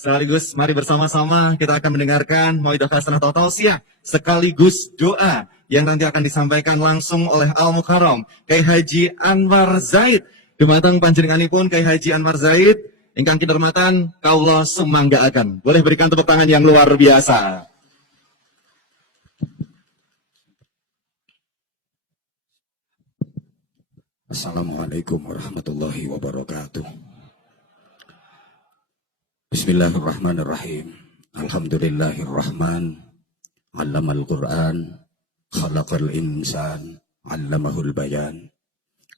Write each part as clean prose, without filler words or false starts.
Sekaligus mari bersama-sama kita akan mendengarkan Mau'idah Hasanah atau Tausiah sekaligus doa yang nanti akan disampaikan langsung oleh Al-Mukarram Kyai Haji Anwar Zaid. Dumateng panjenenganipun Kyai Haji Anwar Zaid ingkang kinurmatan kaula sumanggaaken. Boleh berikan tepuk tangan yang luar biasa. Assalamualaikum warahmatullahi wabarakatuh. Bismillahirrahmanirrahim. Alhamdulillahirrahman. Allamal Qur'an. Khalaqal insan. Allamahul bayan.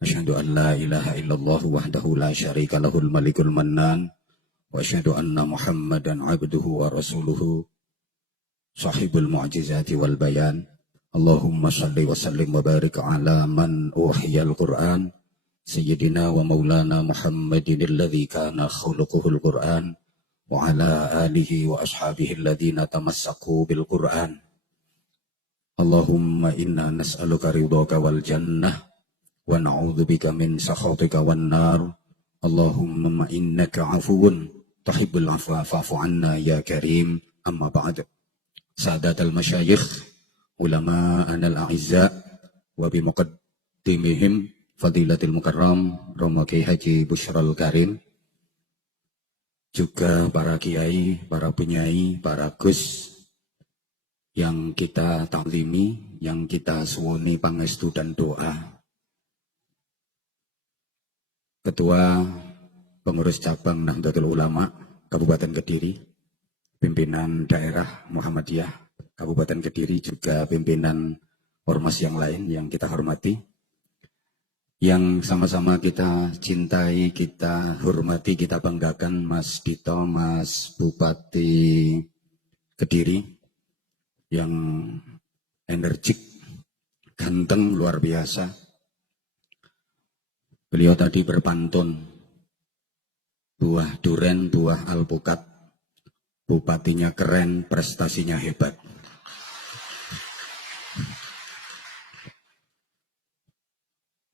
Asyhadu an la ilaha illallah wahdahu la syarika lahul malikul mannan. Wa asyhadu anna Muhammadan abduhu wa rasuluhu. Sahibul mu'jizati wal bayan. Allahumma salli wa sallim wa barik ala man uhiyal Qur'an. Sayyidina wa maulana Muhammadin alladhi kana khuluquhul Qur'an. Wa ala alihi wa ashabihi alladhina tamassaku bil Qur'an. Allahumma inna nas'aluka ridhaka wal jannah wa na'udzubika min sakhatika wan nar. Allahumma innaka afuwun tuhibbul afwa fa'fu anna ya karim. Amma ba'd. Sadatul masyayikh, ulama anal a'izza, wa bimuqaddimihim Fadilatul Mukarram Romo Kyai Haji Busyral Karim, juga para kiai, para penyai, para gus yang kita taklimi, yang kita suwuni pangestu dan doa. Ketua Pengurus Cabang Nahdlatul Ulama Kabupaten Kediri, pimpinan daerah Muhammadiyah Kabupaten Kediri, juga pimpinan ormas yang lain yang kita hormati, yang sama-sama kita cintai, kita hormati, kita banggakan, Mas Dito, Mas Bupati Kediri, yang energik, ganteng, luar biasa. Beliau tadi berpantun, buah duren, buah alpukat, bupatinya keren, prestasinya hebat.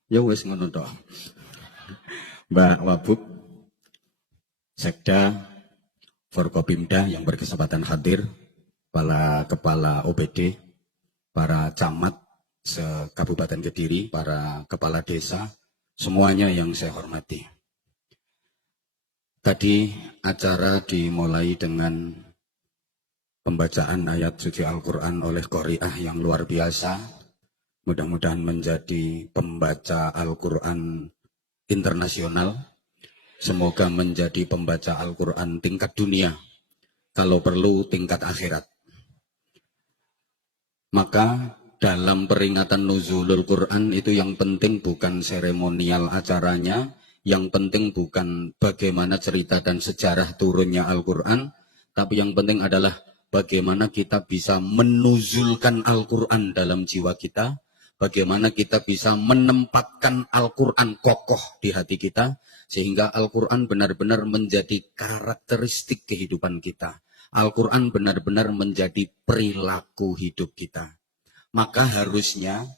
Ya wes ngono toh. Mbak Wabub, Sekda, Forkopimda yang berkesempatan hadir, para kepala OPD, para camat se-Kabupaten Kediri, para kepala desa, semuanya yang saya hormati. Tadi acara dimulai dengan pembacaan ayat suci Al-Quran oleh Qori'ah yang luar biasa. Mudah-mudahan menjadi pembaca Al-Quran internasional. Semoga menjadi pembaca Al-Quran tingkat dunia. Kalau perlu tingkat akhirat. Maka dalam peringatan nuzulul Quran itu yang penting bukan seremonial acaranya. Yang penting bukan bagaimana cerita dan sejarah turunnya Al-Quran. Tapi yang penting adalah bagaimana kita bisa menuzulkan Al-Quran dalam jiwa kita. Bagaimana kita bisa menempatkan Al-Quran kokoh di hati kita, sehingga Al-Quran benar-benar menjadi karakteristik kehidupan kita. Al-Quran benar-benar menjadi perilaku hidup kita. Maka harusnya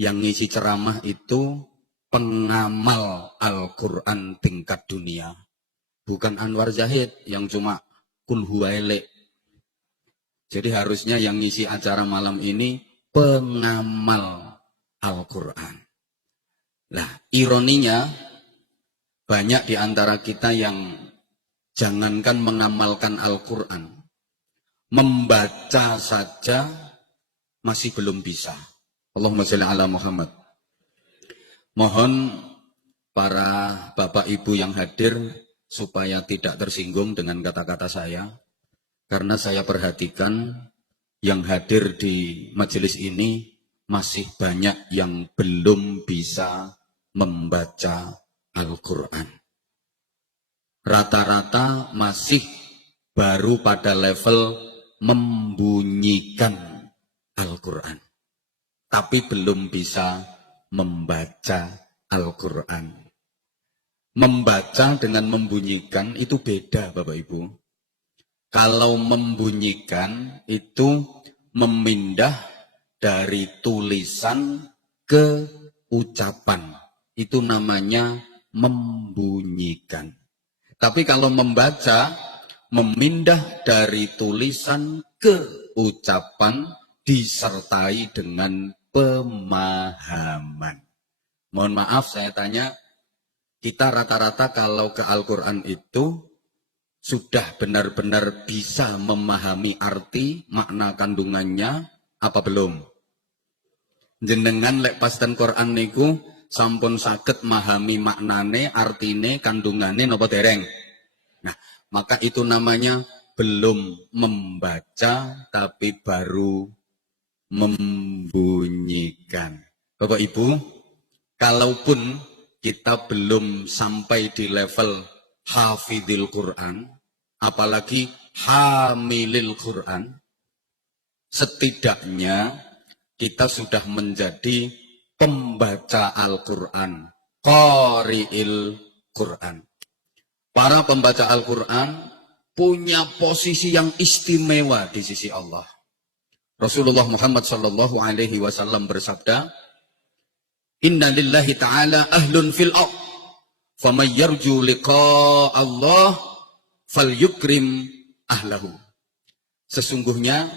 yang ngisi ceramah itu pengamal Al-Quran tingkat dunia. Bukan Anwar Zahid yang cuma kul huwailek. Jadi harusnya yang ngisi acara malam ini pengamal Al-Quran. Nah, ironinya banyak di antara kita yang jangankan mengamalkan Al-Quran, membaca saja masih belum bisa. Allahumma sholli ala Muhammad. Mohon para bapak ibu yang hadir supaya tidak tersinggung dengan kata-kata saya, karena saya perhatikan yang hadir di majelis ini masih banyak yang belum bisa membaca Al-Quran. Rata-rata masih baru pada level membunyikan Al-Quran. Tapi belum bisa membaca Al-Quran. Membaca dengan membunyikan itu beda Bapak Ibu. Kalau membunyikan itu memindah dari tulisan ke ucapan. Itu namanya membunyikan. Tapi kalau membaca memindah dari tulisan ke ucapan disertai dengan pemahaman. Mohon maaf saya tanya, kita rata-rata kalau ke Al-Quran itu sudah benar-benar bisa memahami arti, makna kandungannya, apa belum? Jenengan lek pas ten Quran niku sampun saged memahami maknane, artine, kandungane napa dereng? Nah, maka itu namanya belum membaca tapi baru membunyikan. Bapak Ibu, kalaupun kita belum sampai di level hafidil Quran, apalagi hamilil Quran, setidaknya kita sudah menjadi pembaca Al-Quran, qari'il Quran. Para pembaca Al-Quran punya posisi yang istimewa di sisi Allah. Rasulullah Muhammad sallallahu alaihi wasallam bersabda, "Inna lillahi ta'ala ahlun fil ard, faman yarju liqa Allah falyukrim ahlahu." Sesungguhnya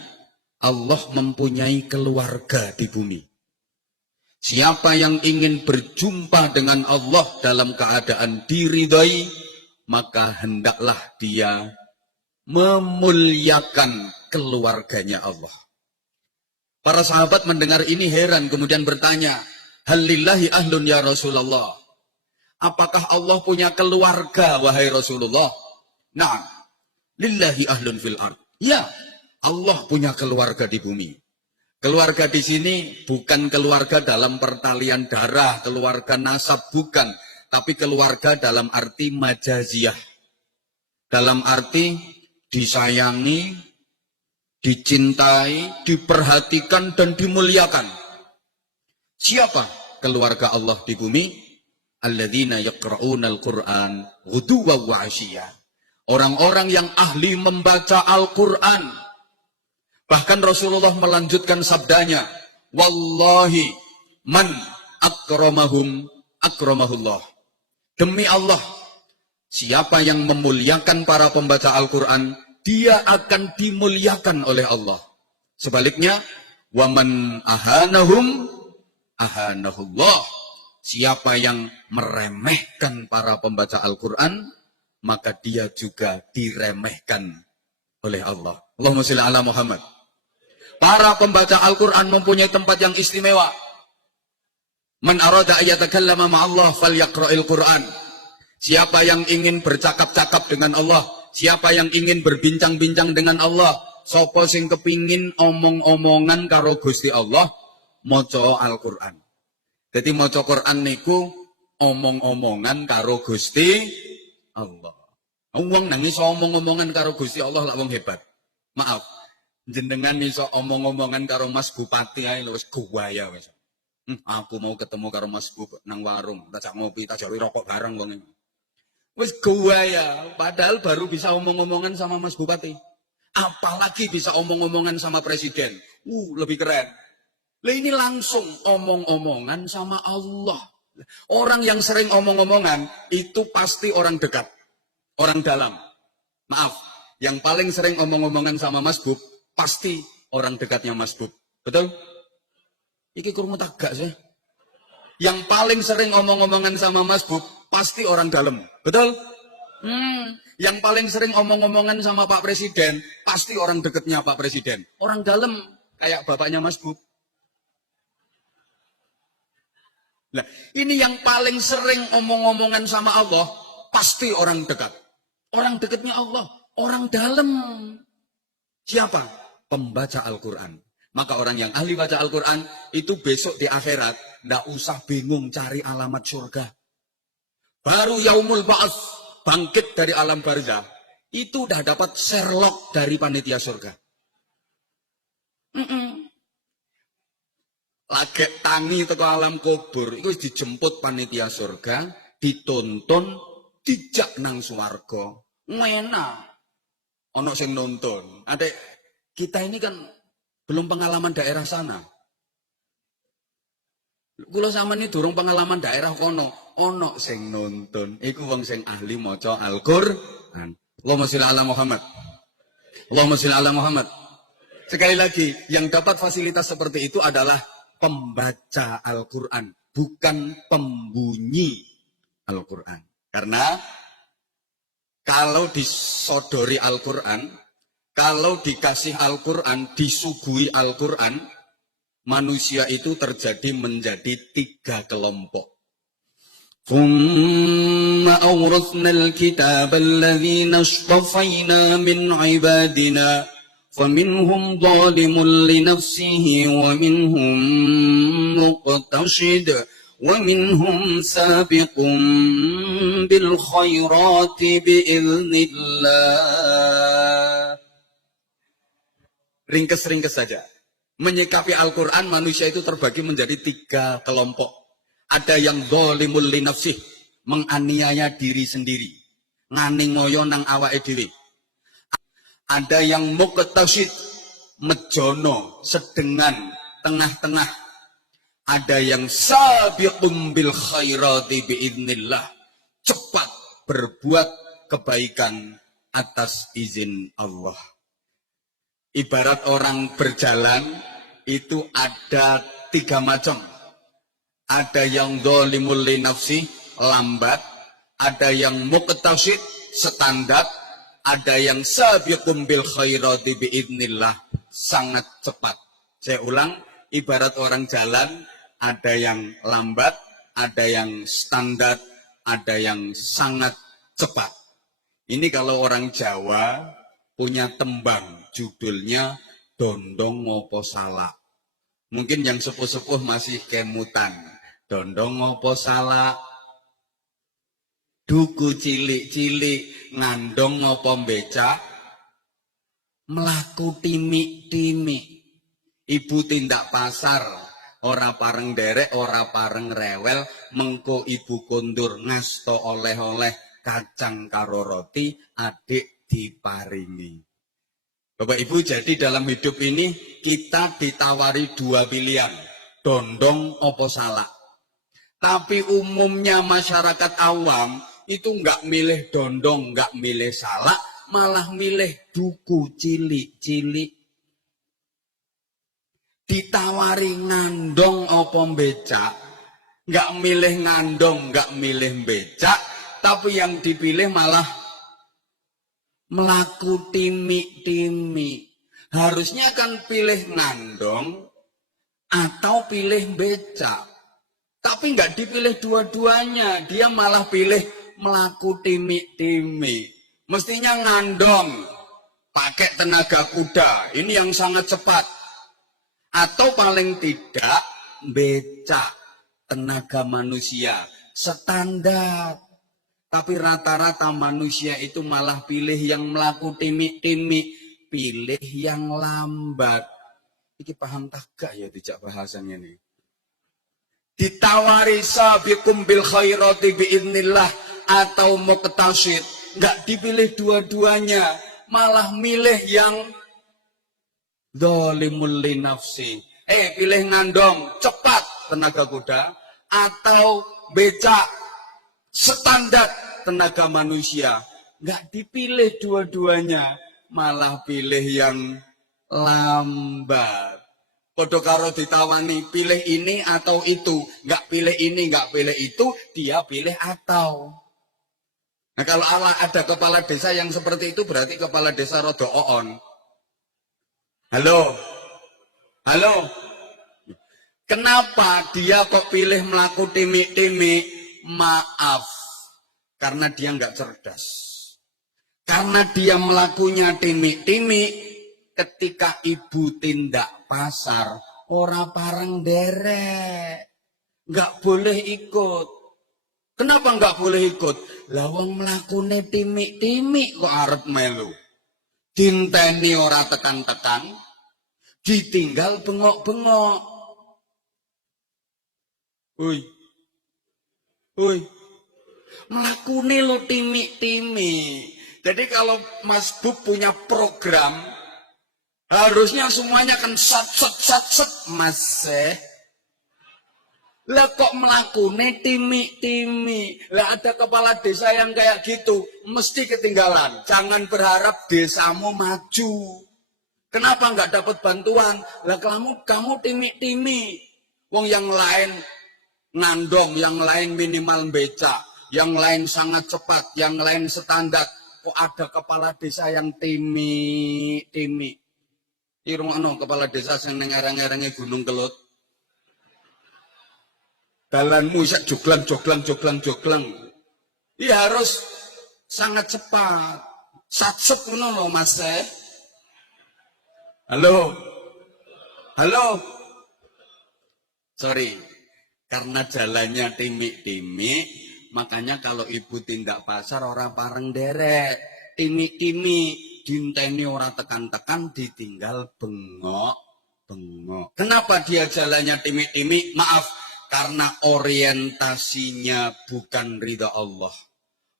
Allah mempunyai keluarga di bumi. Siapa yang ingin berjumpa dengan Allah dalam keadaan diridhai, maka hendaklah dia memuliakan keluarganya Allah. Para sahabat mendengar ini heran, kemudian bertanya, "Hal lillahi ahlun ya Rasulullah?" Apakah Allah punya keluarga, wahai Rasulullah? Nah, lillahi ahlun fil ard. Ya, Allah punya keluarga di bumi. Keluarga di sini bukan keluarga dalam pertalian darah, keluarga nasab, bukan. Tapi keluarga dalam arti majaziah. Dalam arti disayangi, dicintai, diperhatikan, dan dimuliakan. Siapa keluarga Allah di bumi? Alladzina yaqra'unal Qur'an ghuduwan wa 'ashiyya. Orang-orang yang ahli membaca Al-Quran. Bahkan Rasulullah melanjutkan sabdanya, "Wallahi man akramahum akramahullah." Demi Allah, siapa yang memuliakan para pembaca Al-Quran, dia akan dimuliakan oleh Allah. Sebaliknya, "Waman ahanahum ahanahullah." Siapa yang meremehkan para pembaca Al-Quran, maka dia juga diremehkan oleh Allah. Allahumma shalli ala Muhammad. Para pembaca Al-Quran mempunyai tempat yang istimewa. Man arada ayatakallama ma'allah falyaqra'il Quran. Siapa yang ingin bercakap-cakap dengan Allah, siapa yang ingin berbincang-bincang dengan Allah, sapa sing kepingin omong-omongan karo Gusti Allah, maca Al-Quran. Jadi maca Quran niku omong-omongan karo Gusti Allah. Wong nang iso omong-omongan karo Gusti Allah lak wong hebat. Maaf, jenengan iso omong-omongan karo Mas Bupati ae wis guwaya wis. Aku mau ketemu karo Mas Bupati nang warung, tak ngopi, tak jawi rokok bareng wong iki. Wis guwaya, padahal baru bisa omong-omongan sama Mas Bupati. Apalagi bisa omong-omongan sama presiden. Lebih keren. Lah ini langsung omong-omongan sama Allah. Orang yang sering omong-omongan itu pasti orang dekat, orang dalam. Maaf, yang paling sering omong-omongan sama Mas Bub pasti orang dekatnya Mas Bub. Betul? Iki kurang tak gak sih? Yang paling sering omong-omongan sama Mas Bub pasti orang dalam. Betul? Yang paling sering omong-omongan sama Pak Presiden pasti orang dekatnya Pak Presiden. Orang dalam kayak bapaknya Mas Bub. Nah, ini yang paling sering omong-omongan sama Allah pasti orang dekat. Orang dekatnya Allah, orang dalam. Siapa? Pembaca Al-Quran. Maka orang yang ahli baca Al-Quran itu besok di akhirat ndak usah bingung cari alamat surga. Baru yaumul ba'ats, bangkit dari alam barzah, itu udah dapat Sherlock dari panitia surga. Lagi tangi teko alam kubur, itu dijemput panitia surga, ditonton, dijak nang swarga. Ngena. Ono sing nonton. Adek, kita ini kan belum pengalaman daerah sana. Kula sampeyan durung pengalaman daerah kono, ono sing nonton. Iku wong sing ahli maca Al-Qur'an. Allahumma sholli ala Muhammad. Allahumma sholli ala Muhammad. Sekali lagi, yang dapat fasilitas seperti itu adalah pembaca Al-Quran, bukan pembunyi Al-Quran. Karena kalau disodori Al-Quran, kalau dikasih Al-Quran, disuguhi Al-Quran, manusia itu terjadi menjadi 3 kelompok. ثم أورثنا الكتاب الذين اصطفينا من عبادنا فمنهم ظالم لنفسه ومنهم مقتصد ومنهم سابق بالخيرات بإذن الله. Ringkes-ringkes saja. Menyikapi Al-Quran, manusia itu terbagi menjadi 3 kelompok. Ada yang zalimul li nafsih, menganiaya diri sendiri, ngani ngoyo nang awake dhewe. Ada yang muqtasid, mejono, sedengan, tengah-tengah. Ada yang sabiqum bil khairati biidznillah, cepat berbuat kebaikan atas izin Allah. Ibarat orang berjalan itu ada 3 macam. Ada yang zalimul li nafsi, lambat. Ada yang muqtasid, standar. Ada yang sabiqum bil khairati biidznillah, sangat cepat. Saya ulang, ibarat orang jalan, ada yang lambat, ada yang standar, ada yang sangat cepat. Ini kalau orang Jawa punya tembang, judulnya Dondong Ngopo Salak. Mungkin yang sepuh-sepuh masih kemutan. Dondong ngopo salak, duku cilik-cilik, ngandong ngopo becak, melaku timik-timik. Ibu tindak pasar, ora pareng derek, ora pareng rewel, mengko ibu kondur ngasto oleh-oleh kacang karo roti, adik diparingi. Bapak Ibu, jadi dalam hidup ini kita ditawari 2 pilihan, dondong opo salak. Tapi umumnya masyarakat awam itu nggak milih dondong, nggak milih salak, malah milih duku cilik-cilik. Ditawari ngandong apa becak, nggak milih ngandong, nggak milih becak, tapi yang dipilih malah melaku timik-timik. Harusnya kan pilih ngandong atau pilih becak. Tapi nggak dipilih dua-duanya, dia malah pilih melaku timik-timik. Mestinya ngandong, pakai tenaga kuda, ini yang sangat cepat. Atau paling tidak becak, tenaga manusia, standar. Tapi rata-rata manusia itu malah pilih yang melaku timik-timik, pilih yang lambat. Ini paham tak gak ya dijak bahasannya nih? Ditawari sabiqum bil khairati biidznillah atau muqtasid, enggak dipilih dua-duanya, malah milih yang zalimul li nafsi. Pilih ngandong cepat tenaga kuda atau becak standar tenaga manusia. Enggak dipilih dua-duanya, malah pilih yang lambat. Podo karo ditawani pilih ini atau itu, nggak pilih ini, nggak pilih itu, dia pilih atau. Nah kalau ada kepala desa yang seperti itu berarti kepala desa rodo oon. Halo, halo. Kenapa dia kok pilih melaku timik-timik? Maaf, karena dia nggak cerdas. Karena dia melakunya timik-timik. Ketika ibu tindak pasar, ora pareng derek, nggak boleh ikut. Kenapa nggak boleh ikut? Lawang mlakune timik-timik kok arep melu. Dinteni ora tekan-tekan, ditinggal bengok-bengok. Woi, mlakune lo timik-timik. Jadi kalau Mas Bub punya program, harusnya semuanya kan sat. Mas Lah kok mlakune timi-timi. Lah ada kepala desa yang kayak gitu, mesti ketinggalan. Jangan berharap desamu maju. Kenapa nggak dapat bantuan? Lah kamu timi-timi. Wong yang lain nandong, yang lain minimal becak, yang lain sangat cepat, yang lain standar. Kok ada kepala desa yang timi-timi? Irungno kepala desa yang neng-ereng-erenge Gunung Kelut. Dalanmu isak joglang. Iya harus sangat cepat. Satset ngono lho Mas. Halo. Sorry. Karena jalannya timik-timik, makanya kalau ibu tindak pasar orang pareng derek. Timik-timik, dinteni orang tekan-tekan, ditinggal bengok. Kenapa dia jalannya timik-timik? Maaf, karena orientasinya bukan ridha Allah.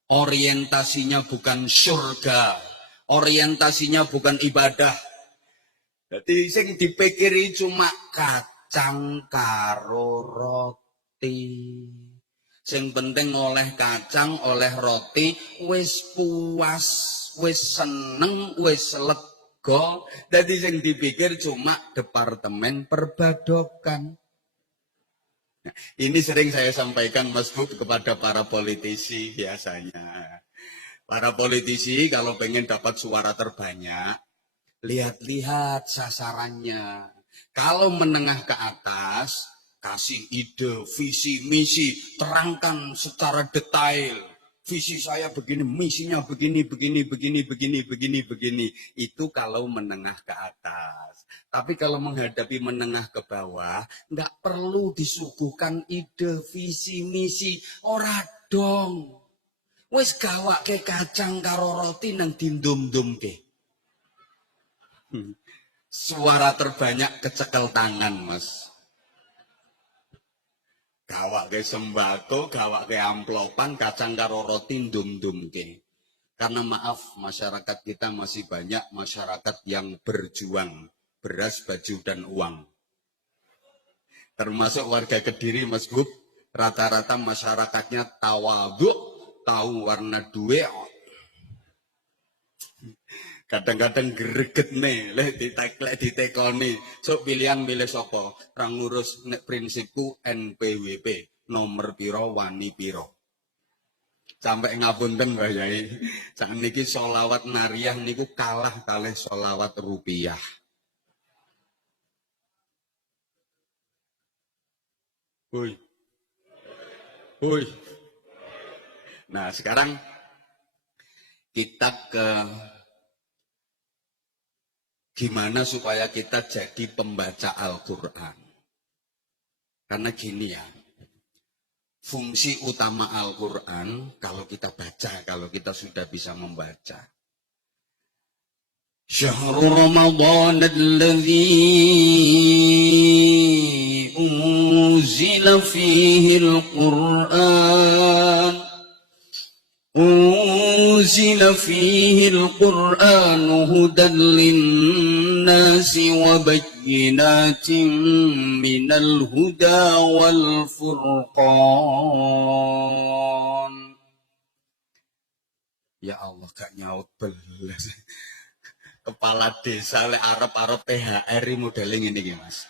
Orientasinya bukan surga. Orientasinya bukan ibadah. Jadi sing dipikiri cuma kacang karo roti. Sing penting oleh kacang, oleh roti, wis puas, wis seneng, wis lega. Jadi sing dipikir cuma departemen perbadokan. Nah, ini sering saya sampaikan Mas Bub kepada para politisi biasanya. Para politisi kalau pengen dapat suara terbanyak, lihat-lihat sasarannya. Kalau menengah ke atas, kasih ide, visi, misi, terangkan secara detail. Visi saya begini, misinya begini. Itu kalau menengah ke atas. Tapi kalau menghadapi menengah ke bawah, nggak perlu disuguhkan ide, visi, misi. Ora dong. Wes gawak ke kacang karo roti nang dindum-dum ke. Suara terbanyak kecekel tangan, Mas. Gawak ke sembako, gawak ke amplopan, kacang karo roti dum-dum ke. Karena maaf, masyarakat kita masih banyak masyarakat yang berjuang. Beras, baju, dan uang. Termasuk warga Kediri, Mas Bub. Rata-rata masyarakatnya tawadhu, tahu warna duit. Kadang-kadang greget nih, ditekoni. So pilihan milih sapa? Rang ngurus nek prinsipku NPWP, nomor piro wani piro. Sampai ngapunten Mbah Yai. Sak niki sholawat nariyah niku kalah kalih sholawat rupiah. Hui. Nah, sekarang kita ke gimana supaya kita jadi pembaca Al-Quran. Karena gini ya, fungsi utama Al-Quran kalau kita baca, kalau kita sudah bisa membaca. Syahrul Ramadan alladzi unzila fihi al-Quran. أنزل فيه القرآن هدى للناس وبينات من الهدى والفرقان. Ya Allah, gak nyaut belas. Kepala desa le arep-arep THR modeling ini Mas.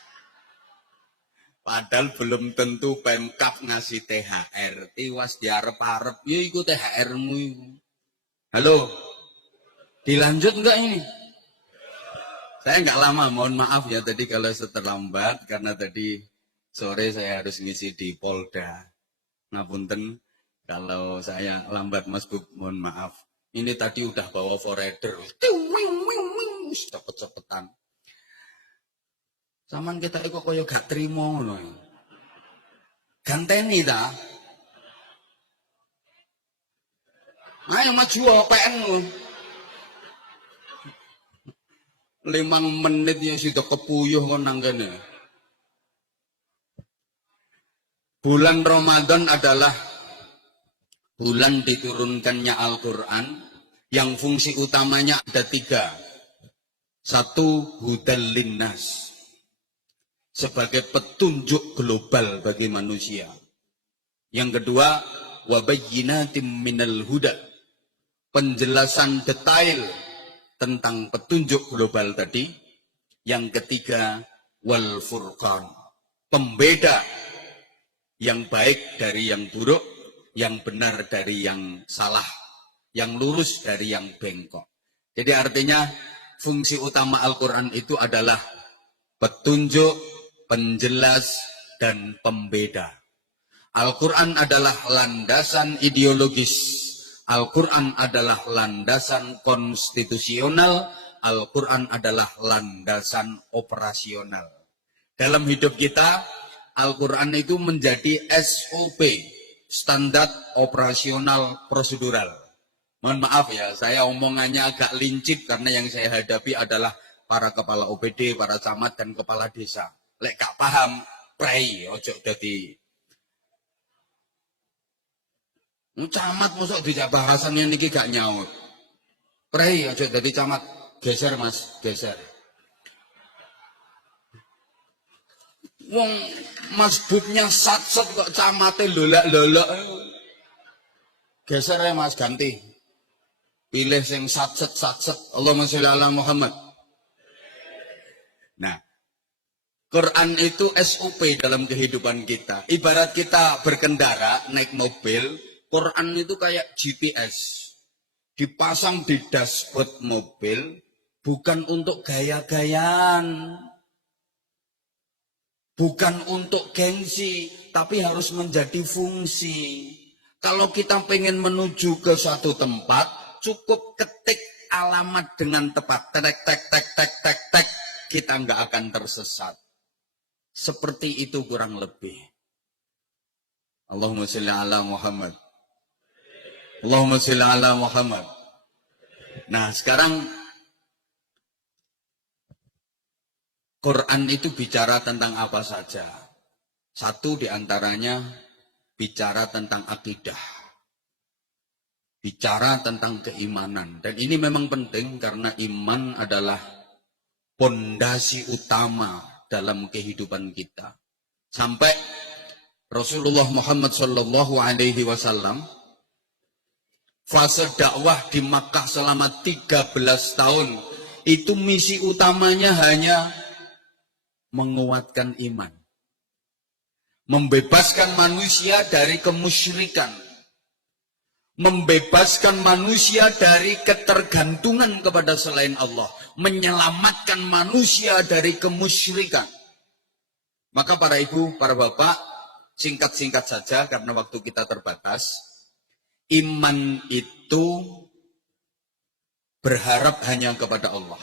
Padahal belum tentu Pemkab ngasih THR. Tiwas diarep-arep, ya ikut THR-mu. Halo, dilanjut enggak ini? Saya enggak lama, mohon maaf ya tadi kalau terlambat. Karena tadi sore saya harus ngisi di Polda. Ngapunten kalau saya lambat Mas Bub, mohon maaf. Ini tadi udah bawa forerder. Cepet-cepetan. Saman kita kok koyo gak trimo ngono. Ganteni ta? Ayo maju OPN lu. 5 menit ya sudah kepuyuh kon nang kene. Bulan Ramadan adalah bulan diturunkannya Al-Quran yang fungsi utamanya ada 3. 1, hudal linnas. sebagai petunjuk global bagi manusia. Yang kedua, wabayyinatim minal huda, penjelasan detail tentang petunjuk global tadi. Yang ketiga, wal furqan, pembeda yang baik dari yang buruk, yang benar dari yang salah, yang lurus dari yang bengkok. Jadi artinya fungsi utama Al-Quran itu adalah petunjuk, penjelas, dan pembeda. Al-Quran adalah landasan ideologis. Al-Quran adalah landasan konstitusional. Al-Quran adalah landasan operasional. Dalam hidup kita, Al-Quran itu menjadi SOP, standar operasional prosedural. Mohon maaf ya, saya omongannya agak lincip karena yang saya hadapi adalah para kepala OPD, para camat, dan kepala desa. Lek gak paham, pray, ojo dadi camat mosok dijak bahasannya niki gak nyaut. Pray, ojo dadi camat. Geser mas, geser. Wong masbuknya sat-sat kok camate lolak-lolak. Geser ya mas, ganti. Pilih sing sat-set. Allahumma sholli ala Muhammad. Nah, Quran itu SOP dalam kehidupan kita. Ibarat kita berkendara, naik mobil, Quran itu kayak GPS. Dipasang di dashboard mobil, bukan untuk gaya-gayaan. Bukan untuk gengsi, tapi harus menjadi fungsi. Kalau kita pengen menuju ke satu tempat, cukup ketik alamat dengan tepat. Tek. Kita nggak akan tersesat. Seperti itu kurang lebih. Allahumma sholli ala Muhammad. Allahumma sholli ala Muhammad. Nah, sekarang Quran itu bicara tentang apa saja. Satu diantaranya bicara tentang akidah. Bicara tentang keimanan. Dan ini memang penting karena iman adalah pondasi utama dalam kehidupan kita. Sampai Rasulullah Muhammad SAW fase dakwah di Makkah selama 13 tahun. Itu misi utamanya hanya menguatkan iman. Membebaskan manusia dari kemusyrikan. Membebaskan manusia dari ketergantungan kepada selain Allah. Menyelamatkan manusia dari kemusyrikan. Maka para ibu, para bapak, singkat-singkat saja karena waktu kita terbatas. Iman itu berharap hanya kepada Allah.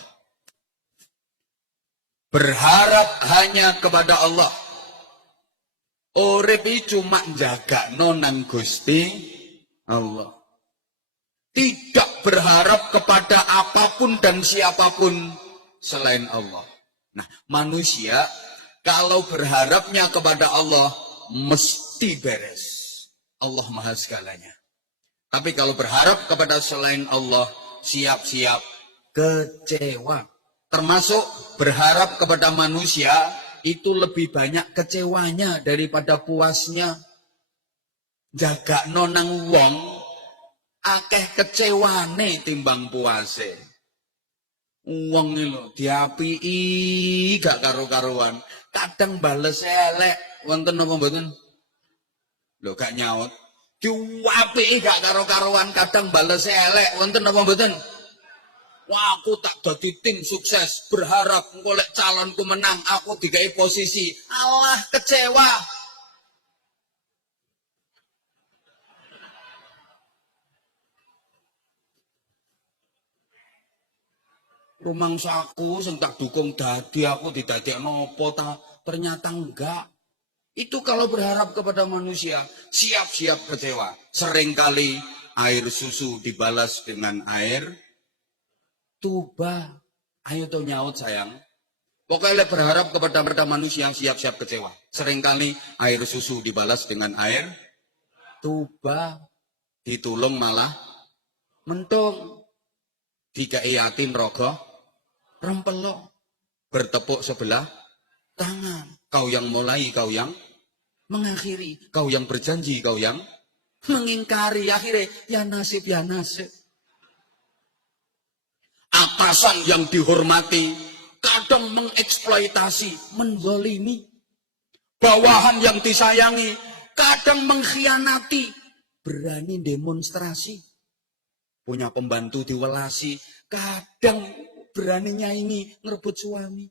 Berharap hanya kepada Allah. Urip cuma jaga nonang Gusti Allah. Tidak berharap kepada apapun dan siapapun selain Allah. Nah, manusia kalau berharapnya kepada Allah mesti beres. Allah Maha Segalanya. Tapi kalau berharap kepada selain Allah, siap-siap kecewa. Termasuk berharap kepada manusia, itu lebih banyak kecewanya daripada puasnya. Jaga nonang wong, akeh kecewane timbang puase. Wong lho diapii gak karo-karuan. Kadang bales elek, wonten napa mboten? Lho gak nyaut. Diapii gak karo-karuan, kadang bales elek, wonten napa mboten? Wah, aku tak dadi tim sukses, berharap engko lek calonku menang, aku digawe posisi. Allah kecewa. Rumangsaku sing tak dukung dadi aku didadekno apa ta? Ternyata enggak. Itu kalau berharap kepada manusia, siap-siap kecewa. Seringkali air susu dibalas dengan air tuba. Ayo tuh nyaut sayang. Pokoknya berharap kepada manusia siap-siap kecewa. Seringkali air susu dibalas dengan air tuba. Ditulung malah mentung. Dikai yatim rogoh rempelok. Bertepuk sebelah tangan. Kau yang mulai, kau yang mengakhiri. Kau yang berjanji, kau yang mengingkari. Akhirnya, ya nasib, ya nasib. Atasan yang dihormati, kadang mengeksploitasi, menzalimi. Bawahan yang disayangi, kadang mengkhianati. Berani demonstrasi. Punya pembantu diwelasi, kadang beraninya ini ngerebut suami.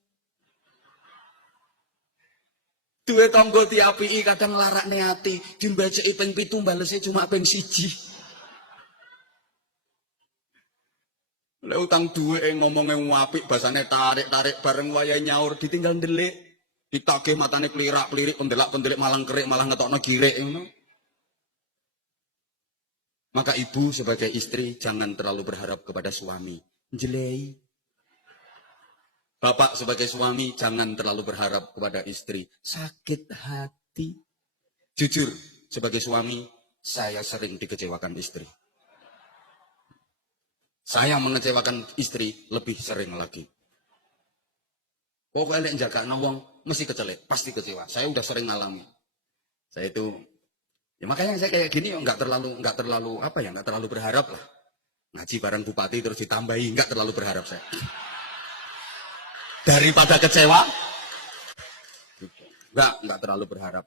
Duwe tangga diapiki kadang larakne ati, dimbajeki ping 7 balese cuma ping 1. Lek utang duwe ngomongnya apik basane tarik-tarik bareng wayahe nyaur ditinggal ndelik. Ditagih matane klirak-klirik pendelak-pendelik malang kerik malah ngetokno girik ngono. Maka ibu sebagai istri jangan terlalu berharap kepada suami. Jelei. Bapak sebagai suami jangan terlalu berharap kepada istri. Sakit hati. Jujur, sebagai suami saya sering dikecewakan istri. Saya mengecewakan istri lebih sering lagi. Pokoknya lek njagakno wong mesti kecelek, pasti kecewa. Saya udah sering ngalami. Saya itu ya makanya saya kayak gini nggak terlalu berharap lah. Ngaji bareng bupati terus ditambahi, nggak terlalu berharap saya. Daripada kecewa, nggak terlalu berharap.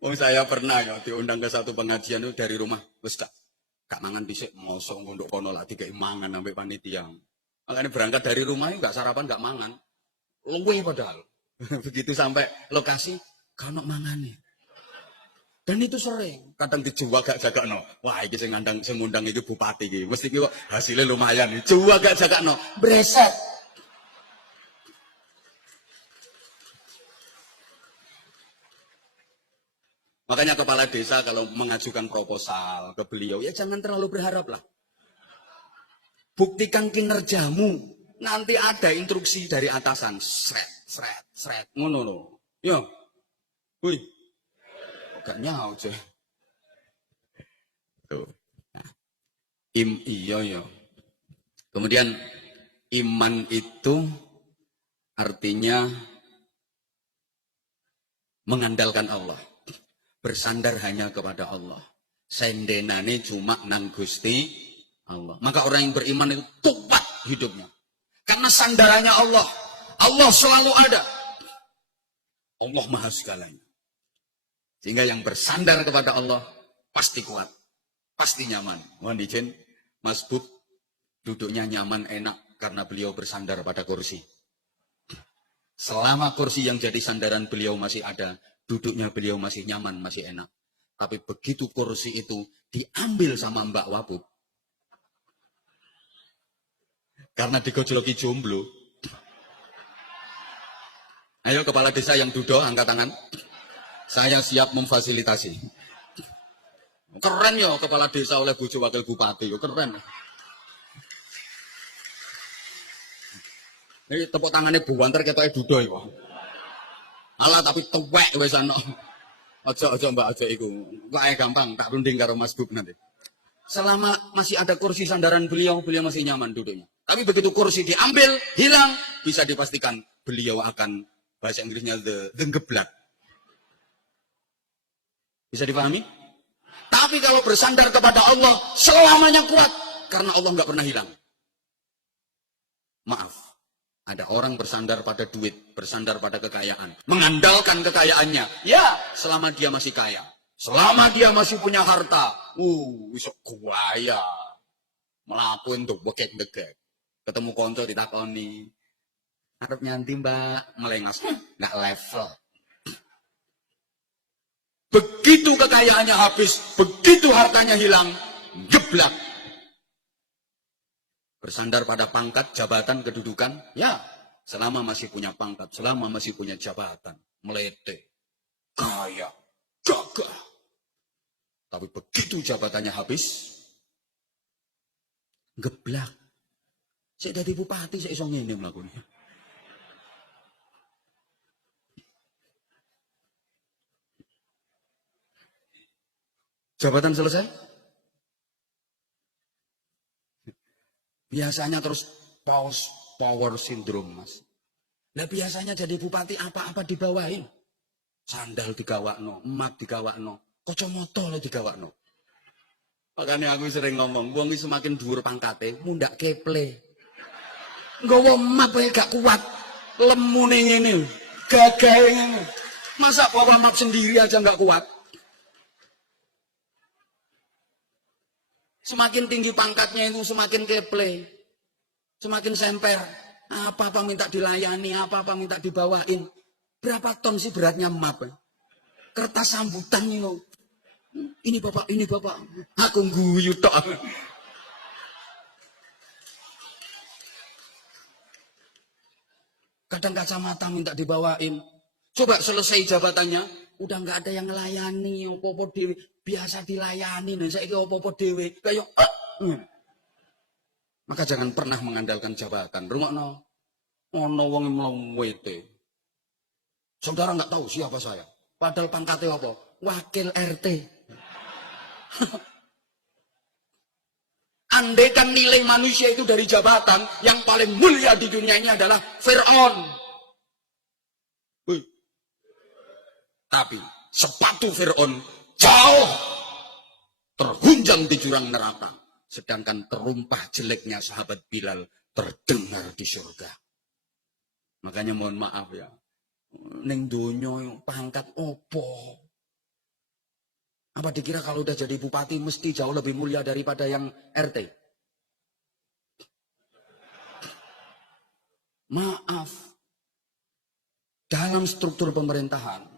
Oh saya pernah ya diundang ke satu pengajian itu dari rumah, wes gak mangan dhisik mosok ngunduk kono lagi kayak mangan sampai panitia. Makanya berangkat dari rumah itu gak sarapan gak mangan, luwe padahal. Begitu sampai lokasi, kano mangane. Dan itu sering, kadang dijual gak jagakno. Wah iki sing ngundang iki bupati iki, mesti iki kok hasilnya lumayan. Jual gak jagakno, breset. Makanya kepala desa kalau mengajukan proposal ke beliau, ya jangan terlalu berharap lah. Buktikan kinerjamu. Nanti ada instruksi dari atasan. Sret. Ngono lho. Yo. Wih. Gak nyaut sih. Tuh. Nah. Iya. Kemudian iman itu artinya mengandalkan Allah. Bersandar hanya kepada Allah. Sendenane cuma nang Gusti Allah. Maka orang yang beriman itu kuat hidupnya. Karena sandarannya Allah. Allah selalu ada. Allah maha segalanya. Sehingga yang bersandar kepada Allah pasti kuat. Pasti nyaman. Mohon izin, Mas Bub duduknya nyaman enak karena beliau bersandar pada kursi. Selama kursi yang jadi sandaran beliau masih ada, duduknya beliau masih nyaman, masih enak. Tapi begitu kursi itu diambil sama Mbak Wabub, karena digojloki jomblo. Ayo kepala desa yang duduk, angkat tangan. Saya siap memfasilitasi. Keren ya kepala desa oleh bojo wakil bupati, keren. Ini tepuk tangannya buwanter ketoknya duduk ya. Alah tapi tuwek wis ana. Aja Mbak aja iku. Wae gampang tak runding karo Mas Bub nanti. Selama masih ada kursi sandaran beliau masih nyaman duduknya. Tapi begitu kursi diambil, hilang, bisa dipastikan beliau akan bahasa Inggrisnya the geblak. Bisa dipahami? Tapi kalau bersandar kepada Allah selamanya kuat karena Allah nggak pernah hilang. Maaf. Ada orang bersandar pada duit, bersandar pada kekayaan. Mengandalkan kekayaannya. Ya, selama dia masih kaya. Selama dia masih punya harta. Bisa kuaya. Melakuin tuh, bekek-bekek. Ketemu konco ditakoni. Harap nyanti mbak, melengas. Nggak level. Begitu kekayaannya habis, begitu hartanya hilang, geblak. Bersandar pada pangkat, jabatan, kedudukan, ya selama masih punya pangkat, selama masih punya jabatan, melete, kaya, gagah. Tapi begitu jabatannya habis, geblak. Saya dari bupati, saya isong ini melakukannya. Jabatan selesai? Biasanya terus paus power syndrome, Mas. Nah biasanya jadi bupati apa-apa dibawain. Sandal digawakno, emat digawakno, kacamata lo digawakno. Makanya aku sering ngomong, wong iki semakin dhuwur pangkate, mundak keple. Nggawa emat wae gak kuat. Lemune ngene, gagahe ngene. Masa bawa emat sendiri aja gak kuat? Semakin tinggi pangkatnya itu semakin keple. Semakin semper. Apa-apa minta dilayani, apa-apa minta dibawain. Berapa ton sih beratnya map? Kertas sambutan ini loh. Ini bapak, ini bapak. Aku guyu tok. Kadang kacamata minta dibawain. Coba selesai jabatannya, udah nggak ada yang melayani. Opo-opo dewe biasa dilayani. Nih saya opo-opo dewe kayak. Maka jangan pernah mengandalkan jabatan. Rungokno, ono wong mlawete. Saudara nggak tahu siapa saya. Padahal pangkatnya apa? Wakil RT. Andaikan nilai manusia itu dari jabatan, yang paling mulia di dunia ini adalah Fir'aun. Tapi sepatu Fir'aun jauh terhunjam di jurang neraka. Sedangkan terumpah jeleknya sahabat Bilal terdengar di surga. Makanya mohon maaf ya. Ning donya pangkat opo? Apa dikira kalau udah jadi bupati mesti jauh lebih mulia daripada yang RT? Maaf. Dalam struktur pemerintahan,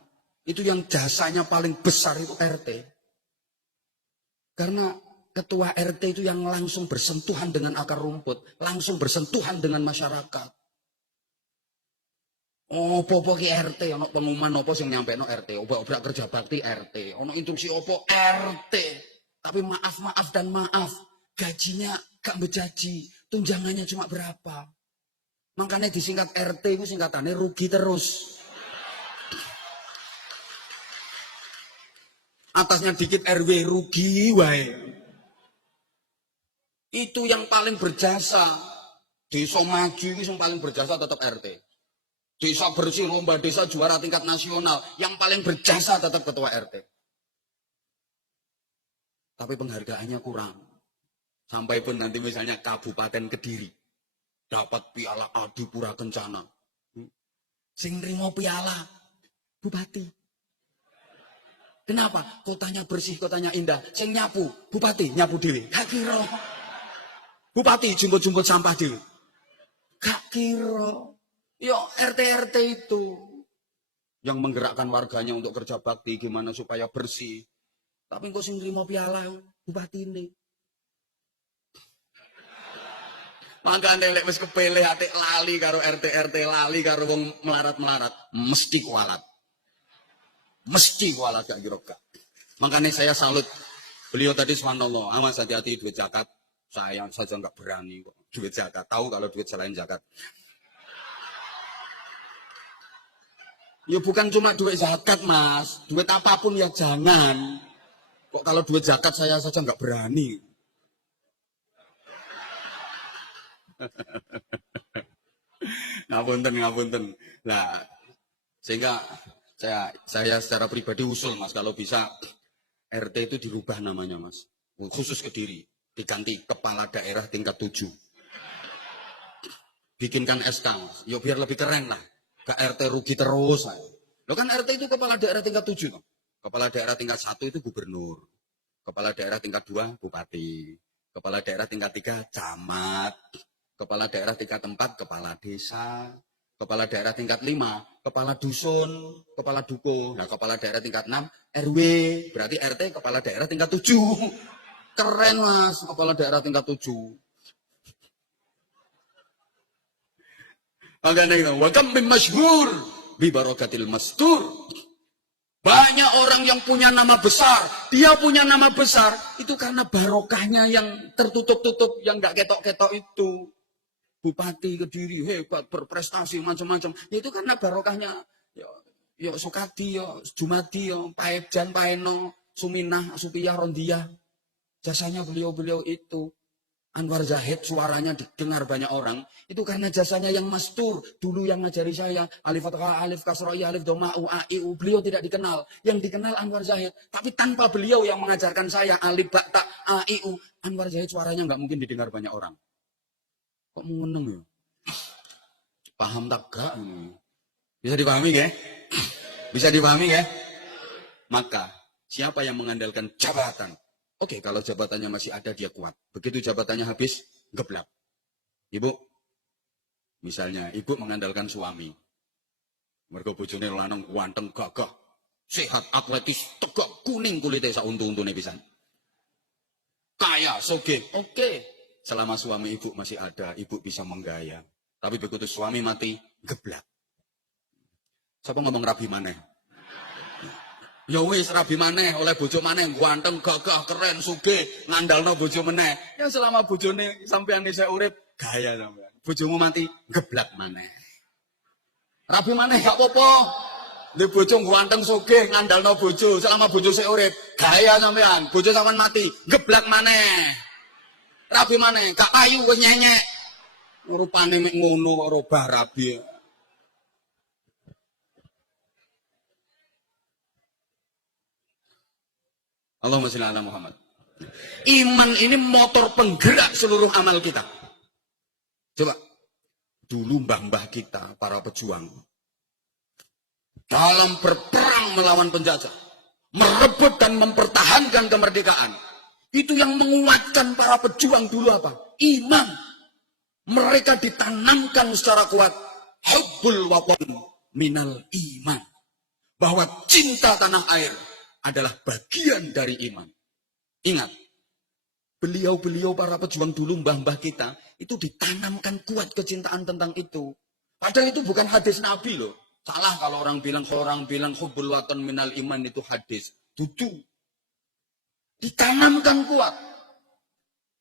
itu yang jasanya paling besar itu RT. Karena ketua RT itu yang langsung bersentuhan dengan akar rumput, langsung bersentuhan dengan masyarakat. Opo-opo ki RT, ono pengumuman opo sing nyampekno RT, obrak-obrak kerja bakti RT, ono instruksi opo RT. Tapi maaf dan maaf, gajinya gak bejaji, tunjangannya cuma berapa. Makanya disingkat RT itu singkatannya rugi terus. Atasnya dikit RW rugi wae. Itu yang paling berjasa. Desa maju itu yang paling berjasa tetap RT. Desa bersih, lomba desa juara tingkat nasional. Yang paling berjasa tetap ketua RT. Tapi penghargaannya kurang. Sampai pun nanti misalnya Kabupaten Kediri. Dapat piala Adipura Kencana. Sing nrimo piala Bupati. Kenapa? Kotanya bersih, kotanya indah. Sing nyapu, Bupati nyapu dhewe. Gak kira. Bupati jumput-jumput sampah dhewe. Gak kira. Yo RT-RT itu yang menggerakkan warganya untuk kerja bakti gimana supaya bersih. Tapi kok sing nrimo piala bupati ini. Maka lek wis kepilih ate lali karo RT-RT, lali karo wong melarat-melarat, mesti kualat. Mesti kualat gak kira gak. Makanya saya salut beliau tadi subhanallah, awas hati-hati duit zakat. Saya saja nggak berani kok duit zakat. Tahu kalau duit selain zakat. Ya bukan cuma duit zakat mas, duit apapun ya jangan. Kok kalau duit zakat saya saja nggak berani. Ngapunten. Nah, sehingga saya secara pribadi usul mas, kalau bisa RT itu dirubah namanya mas, khusus Kediri, diganti kepala daerah tingkat 7. Bikinkan SK mas, ya biar lebih keren lah. Ke RT rugi terus. Lo kan RT itu kepala daerah tingkat 7. Kepala daerah tingkat 1 itu gubernur. Kepala daerah tingkat 2 bupati. Kepala daerah tingkat 3 camat. Kepala daerah tingkat 4 kepala desa. Kepala daerah tingkat 5 kepala dusun, kepala duko. Nah, kepala daerah tingkat 6 RW. Berarti RT kepala daerah tingkat 7. Keren mas, kepala daerah tingkat 7. Makanya wa kam min masyhur bi barakatil mastur. Banyak orang yang punya nama besar, dia punya nama besar itu karena barokahnya yang tertutup-tutup, yang enggak ketok-ketok itu. Bupati Kediri hebat, berprestasi macam-macam. Itu karena barokahnya ya Sukadi, ya Jumadi, ya Paebjan, Paeno, Suminah, Supiyah, Rondiah. Jasanya beliau-beliau itu. Anwar Zahid suaranya didengar banyak orang, itu karena jasanya yang mastur. Dulu yang ngajari saya, alif fathah, alif kasroh, alif doma, u, a, i, u. Beliau tidak dikenal. Yang dikenal Anwar Zahid. Tapi tanpa beliau yang mengajarkan saya, alif, ba, ta, a, i, u. Anwar Zahid suaranya nggak mungkin didengar banyak orang. Kok mengeneng ya? Paham tak gak? Bisa dipahami ya? Bisa dipahami ya? Maka, siapa yang mengandalkan jabatan? Oke, kalau jabatannya masih ada, dia kuat. Begitu jabatannya habis, geblak. Ibu, misalnya, ibu mengandalkan suami. Mergo bojone lanang ganteng gagah, sehat, atletis, tegak, kuning kulitnya sauntu-untune pisan. Kaya, sugih. Oke. Selama suami ibu masih ada, ibu bisa menggaya. Tapi begitu suami mati, geblak. Siapa ngomong rabi maneh? Ya wis rabi maneh oleh bojo maneh ganteng gagah keren sugih ngandalno bojo meneh. Ya selama bojone sampean isih urip gaya sampean. Bojomu mati geblak maneh. Rabi maneh gak apa-apa. Dhe bojo ganteng sugih ngandalno bojo selama bojo isih urip gaya sampean. Bojo sampean mati geblak maneh. Rabi maneh gak payu wis nyenyek. Rupane mek ngono kok robah rabi. Allahumma sholli ala Muhammad. Iman ini motor penggerak seluruh amal kita. Coba, dulu mbah-mbah kita, para pejuang, dalam berperang melawan penjajah, merebut dan mempertahankan kemerdekaan, itu yang menguatkan para pejuang dulu apa? Iman. Mereka ditanamkan secara kuat, hubbul watan minal iman. Bahwa cinta tanah air adalah bagian dari iman. Ingat, beliau-beliau para pejuang dulu, mbah-mbah kita, itu ditanamkan kuat kecintaan tentang itu. Padahal itu bukan hadis Nabi loh. Salah kalau orang bilang hubbul watan minal iman itu hadis. Dudu. Ditanamkan kuat.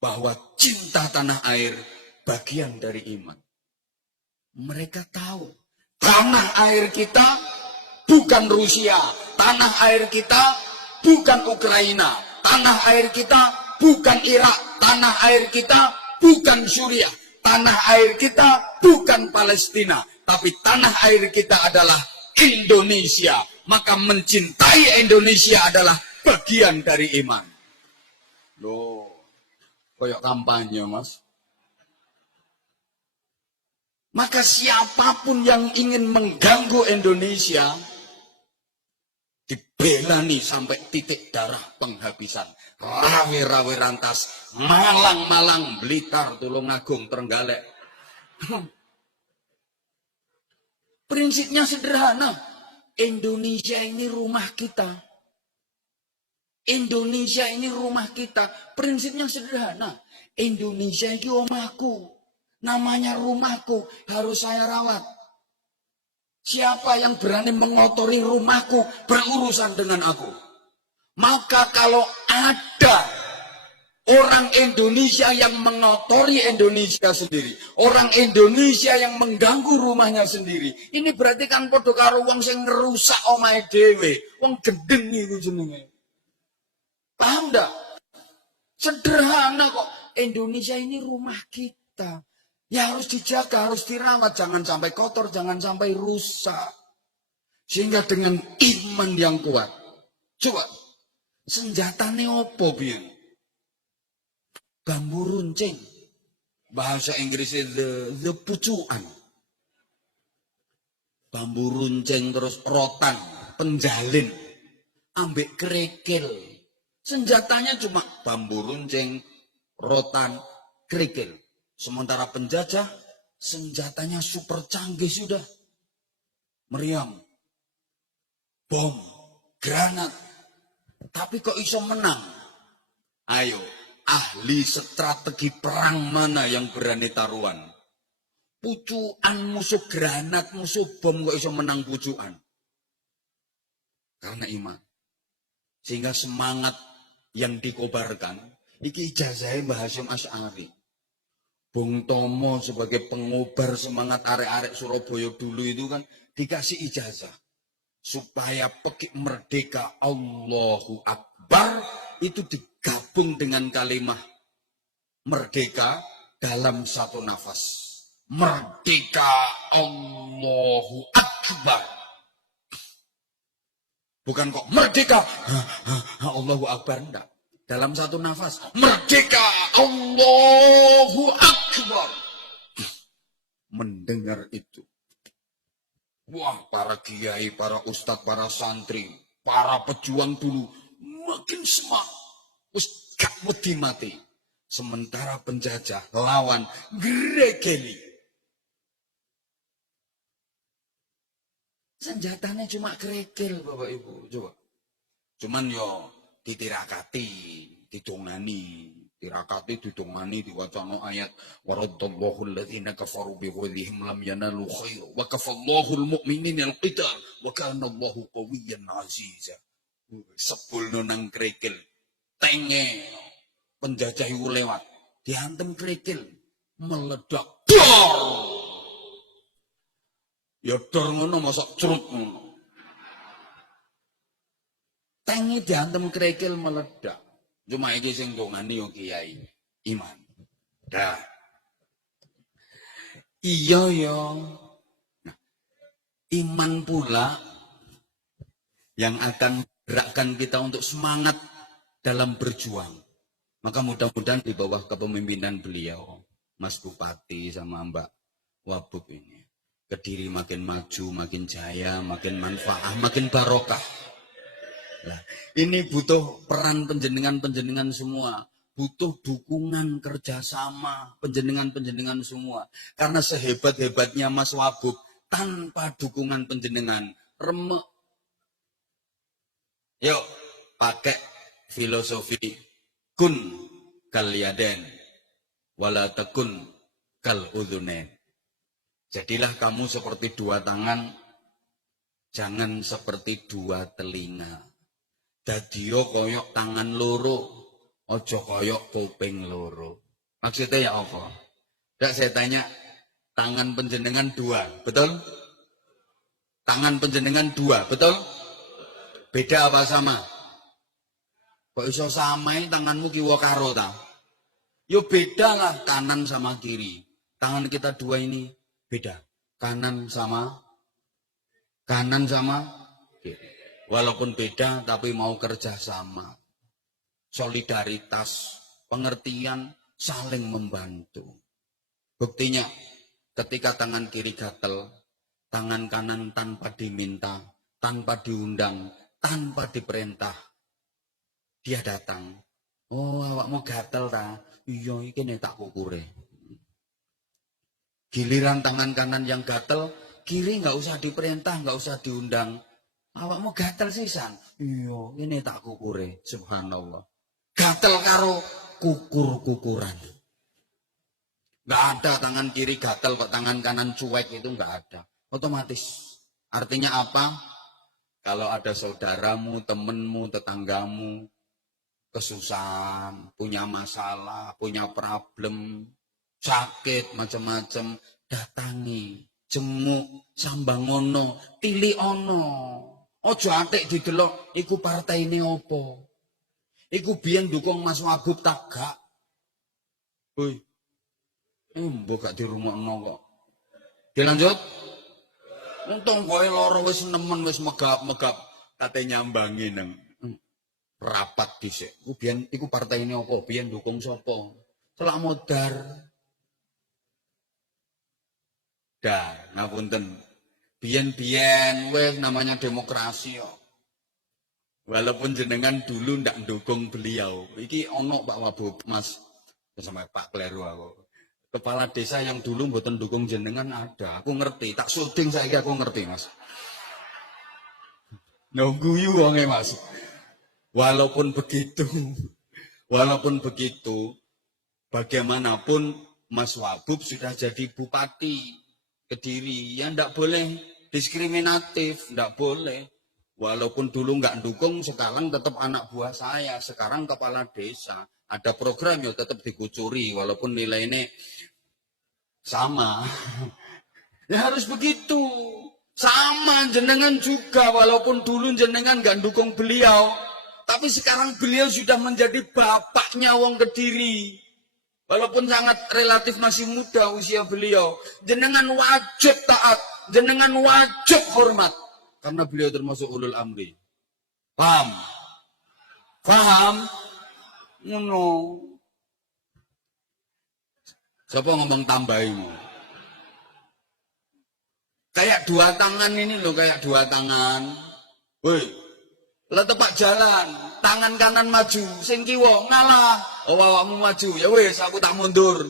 Bahwa cinta tanah air bagian dari iman. Mereka tahu. Tanah air kita bukan Rusia. Tanah air kita bukan Ukraina. Tanah air kita bukan Irak. Tanah air kita bukan Suriah. Tanah air kita bukan Palestina. Tapi tanah air kita adalah Indonesia. Maka mencintai Indonesia adalah bagian dari iman. Loh, koyok kampanye mas. Maka siapapun yang ingin mengganggu Indonesia, dibelani sampai titik darah penghabisan. Rawe-rawe rantas, Malang-Malang, Blitar, Tulungagung, Trenggalek. Prinsipnya sederhana. Indonesia ini rumah kita. Indonesia ini rumah kita. Prinsipnya sederhana. Indonesia ini omahku. Namanya rumahku. Harus saya rawat. Siapa yang berani mengotori rumahku berurusan dengan aku. Maka kalau ada orang Indonesia yang mengotori Indonesia sendiri. Orang Indonesia yang mengganggu rumahnya sendiri. Ini berarti kan padha karo wong sing ngerusak omahe dhewe. Wong gendeng itu jenenge. Paham enggak? Sederhana kok. Indonesia ini rumah kita. Ya harus dijaga, harus dirawat. Jangan sampai kotor, jangan sampai rusak. Sehingga dengan iman yang kuat. Coba, senjatane opo biyen? Bambu runcing. Bahasa Inggrisnya the pucuan. Bambu runcing terus rotan, penjalin. Ambek kerikil. Senjatanya cuma bambu runcing, rotan, kerikil. Sementara penjajah, senjatanya super canggih sudah. Meriam, bom, granat. Tapi kok iso menang? Ayo, ahli strategi perang mana yang berani taruhan? Pucuan musuh granat, musuh bom kok iso menang pucuan? Karena iman. Sehingga semangat yang dikobarkan, iki ijazahnya Mbah Hasyim Asy'ari. Bung Tomo sebagai pengobar semangat arek-arek Surabaya dulu itu kan dikasih ijazah. Supaya pekik merdeka Allahu Akbar itu digabung dengan kalimat Merdeka dalam satu nafas. Merdeka, Allahu Akbar. Bukan kok merdeka, Allahu Akbar, enggak. Dalam satu nafas, merdeka, Allahu Akbar. Mendengar itu, wah, para kiai, para ustadz, para santri, para pejuang dulu makin semangat. Wis gak wedi mati. Sementara penjajah lawan gregeli. Senjatanya cuma kerikil, Bapak Ibu. Coba. Cuman yo ditirakati, ditungani, diwacana ayat waradallahu alladziina kafaru bighadhihim lam yanalu khair wa kafallahu almu'minina alqital wa kana Allahu qawiyyan 'aziza. Sepulno nang kerikil, tenge penjajah iku lewat, dihantem kerikil, meledak. Dor! Ya dor ngono mosok crut ngono. Tenge dihantem kerikil meledak. Cuma iki sing dongani yo kiai iman. Dah. Iya yo. Nah, iman pula yang akan gerakkan kita untuk semangat dalam berjuang. Maka mudah-mudahan di bawah kepemimpinan beliau, Mas Bupati sama Mbak Wabub ini, Kediri makin maju, makin jaya, makin manfaah, makin barokah. Nah, ini butuh peran penjenengan semua, butuh dukungan kerjasama penjenengan semua. Karena sehebat-hebatnya Mas Wabub, tanpa dukungan penjenengan, remek. Yuk, pakai filosofi kun kal yaden, wala takun kal udhunen. Jadilah kamu seperti dua tangan, jangan seperti dua telinga. Dadiyo koyok tangan loro, ojo koyok kuping loro. Maksudnya ya apa? Tidak, saya tanya, tangan penjenengan dua, betul? Tangan penjenengan dua, betul? Beda apa sama? Kok iso samain tanganmu kiwa karo ta? Yo beda lah kanan sama kiri. Tangan kita dua ini beda. Kanan sama kiri. Walaupun beda tapi mau kerja sama. Solidaritas, pengertian, saling membantu. Buktinya ketika tangan kiri gatel, tangan kanan tanpa diminta, tanpa diundang, tanpa diperintah, dia datang. Oh, awakmu gatel ta? Iya, iki nek tak kukure. Giliran tangan kanan yang gatel, kiri nggak usah diperintah, nggak usah diundang. Awakmu gatel sisan. Iya, ini tak kukure. Subhanallah. Gatel karo kukur-kukuran. Nggak ada tangan kiri gatel kok tangan kanan cuek, itu nggak ada. Otomatis. Artinya apa? Kalau ada saudaramu, temenmu, tetanggamu kesusahan, punya masalah, punya problem, sakit, macam-macam, datangi, jenguk, sambangono, tili ono. Ojo atik didelok, iku partai ini opo. Iku biyen dukung Mas Wabub tak gak. Hoi, mbok gak dirungokno kok. Dilanjut. Untung kowe loro wis nemen, wis megap-megap kate nyambangi nang rapat dhisik. Iku biyen iku partai ini opo, biyen dukung sapa? Selak modar. Dah, ngapunten. Biyen-biyen weh namanya demokrasi kok. Walaupun jenengan dulu ndak dukung beliau. Iki ono Pak Wabub, Mas. Sama Pak Kleru aku. Kepala desa yang dulu mboten dukung jenengan ada. Aku ngerti, tak syuting saiki aku ngerti, Mas. Nungguyu wonge, Mas. Walaupun begitu, bagaimanapun Mas Wabub sudah jadi bupati Kediri, ya ndak boleh diskriminatif, ndak boleh. Walaupun dulu nggak dukung, sekarang tetap anak buah saya, sekarang kepala desa. Ada program ya tetap dikucuri, walaupun nilainya sama. Ya harus begitu. Sama jenengan juga, walaupun dulu jenengan nggak dukung beliau, tapi sekarang beliau sudah menjadi bapaknya wong Kediri. Walaupun sangat relatif masih muda usia beliau, jenengan wajib taat, jenengan wajib hormat. Karena beliau termasuk ulul amri. Paham? Paham? Ngono. Siapa ngomong tambahin? Kayak dua tangan ini loh, kayak dua tangan. Woi, lah tepak jalan, tangan kanan maju, sing kiwa ngalah. Oh, awakmu maju, ya wes aku tak mundur.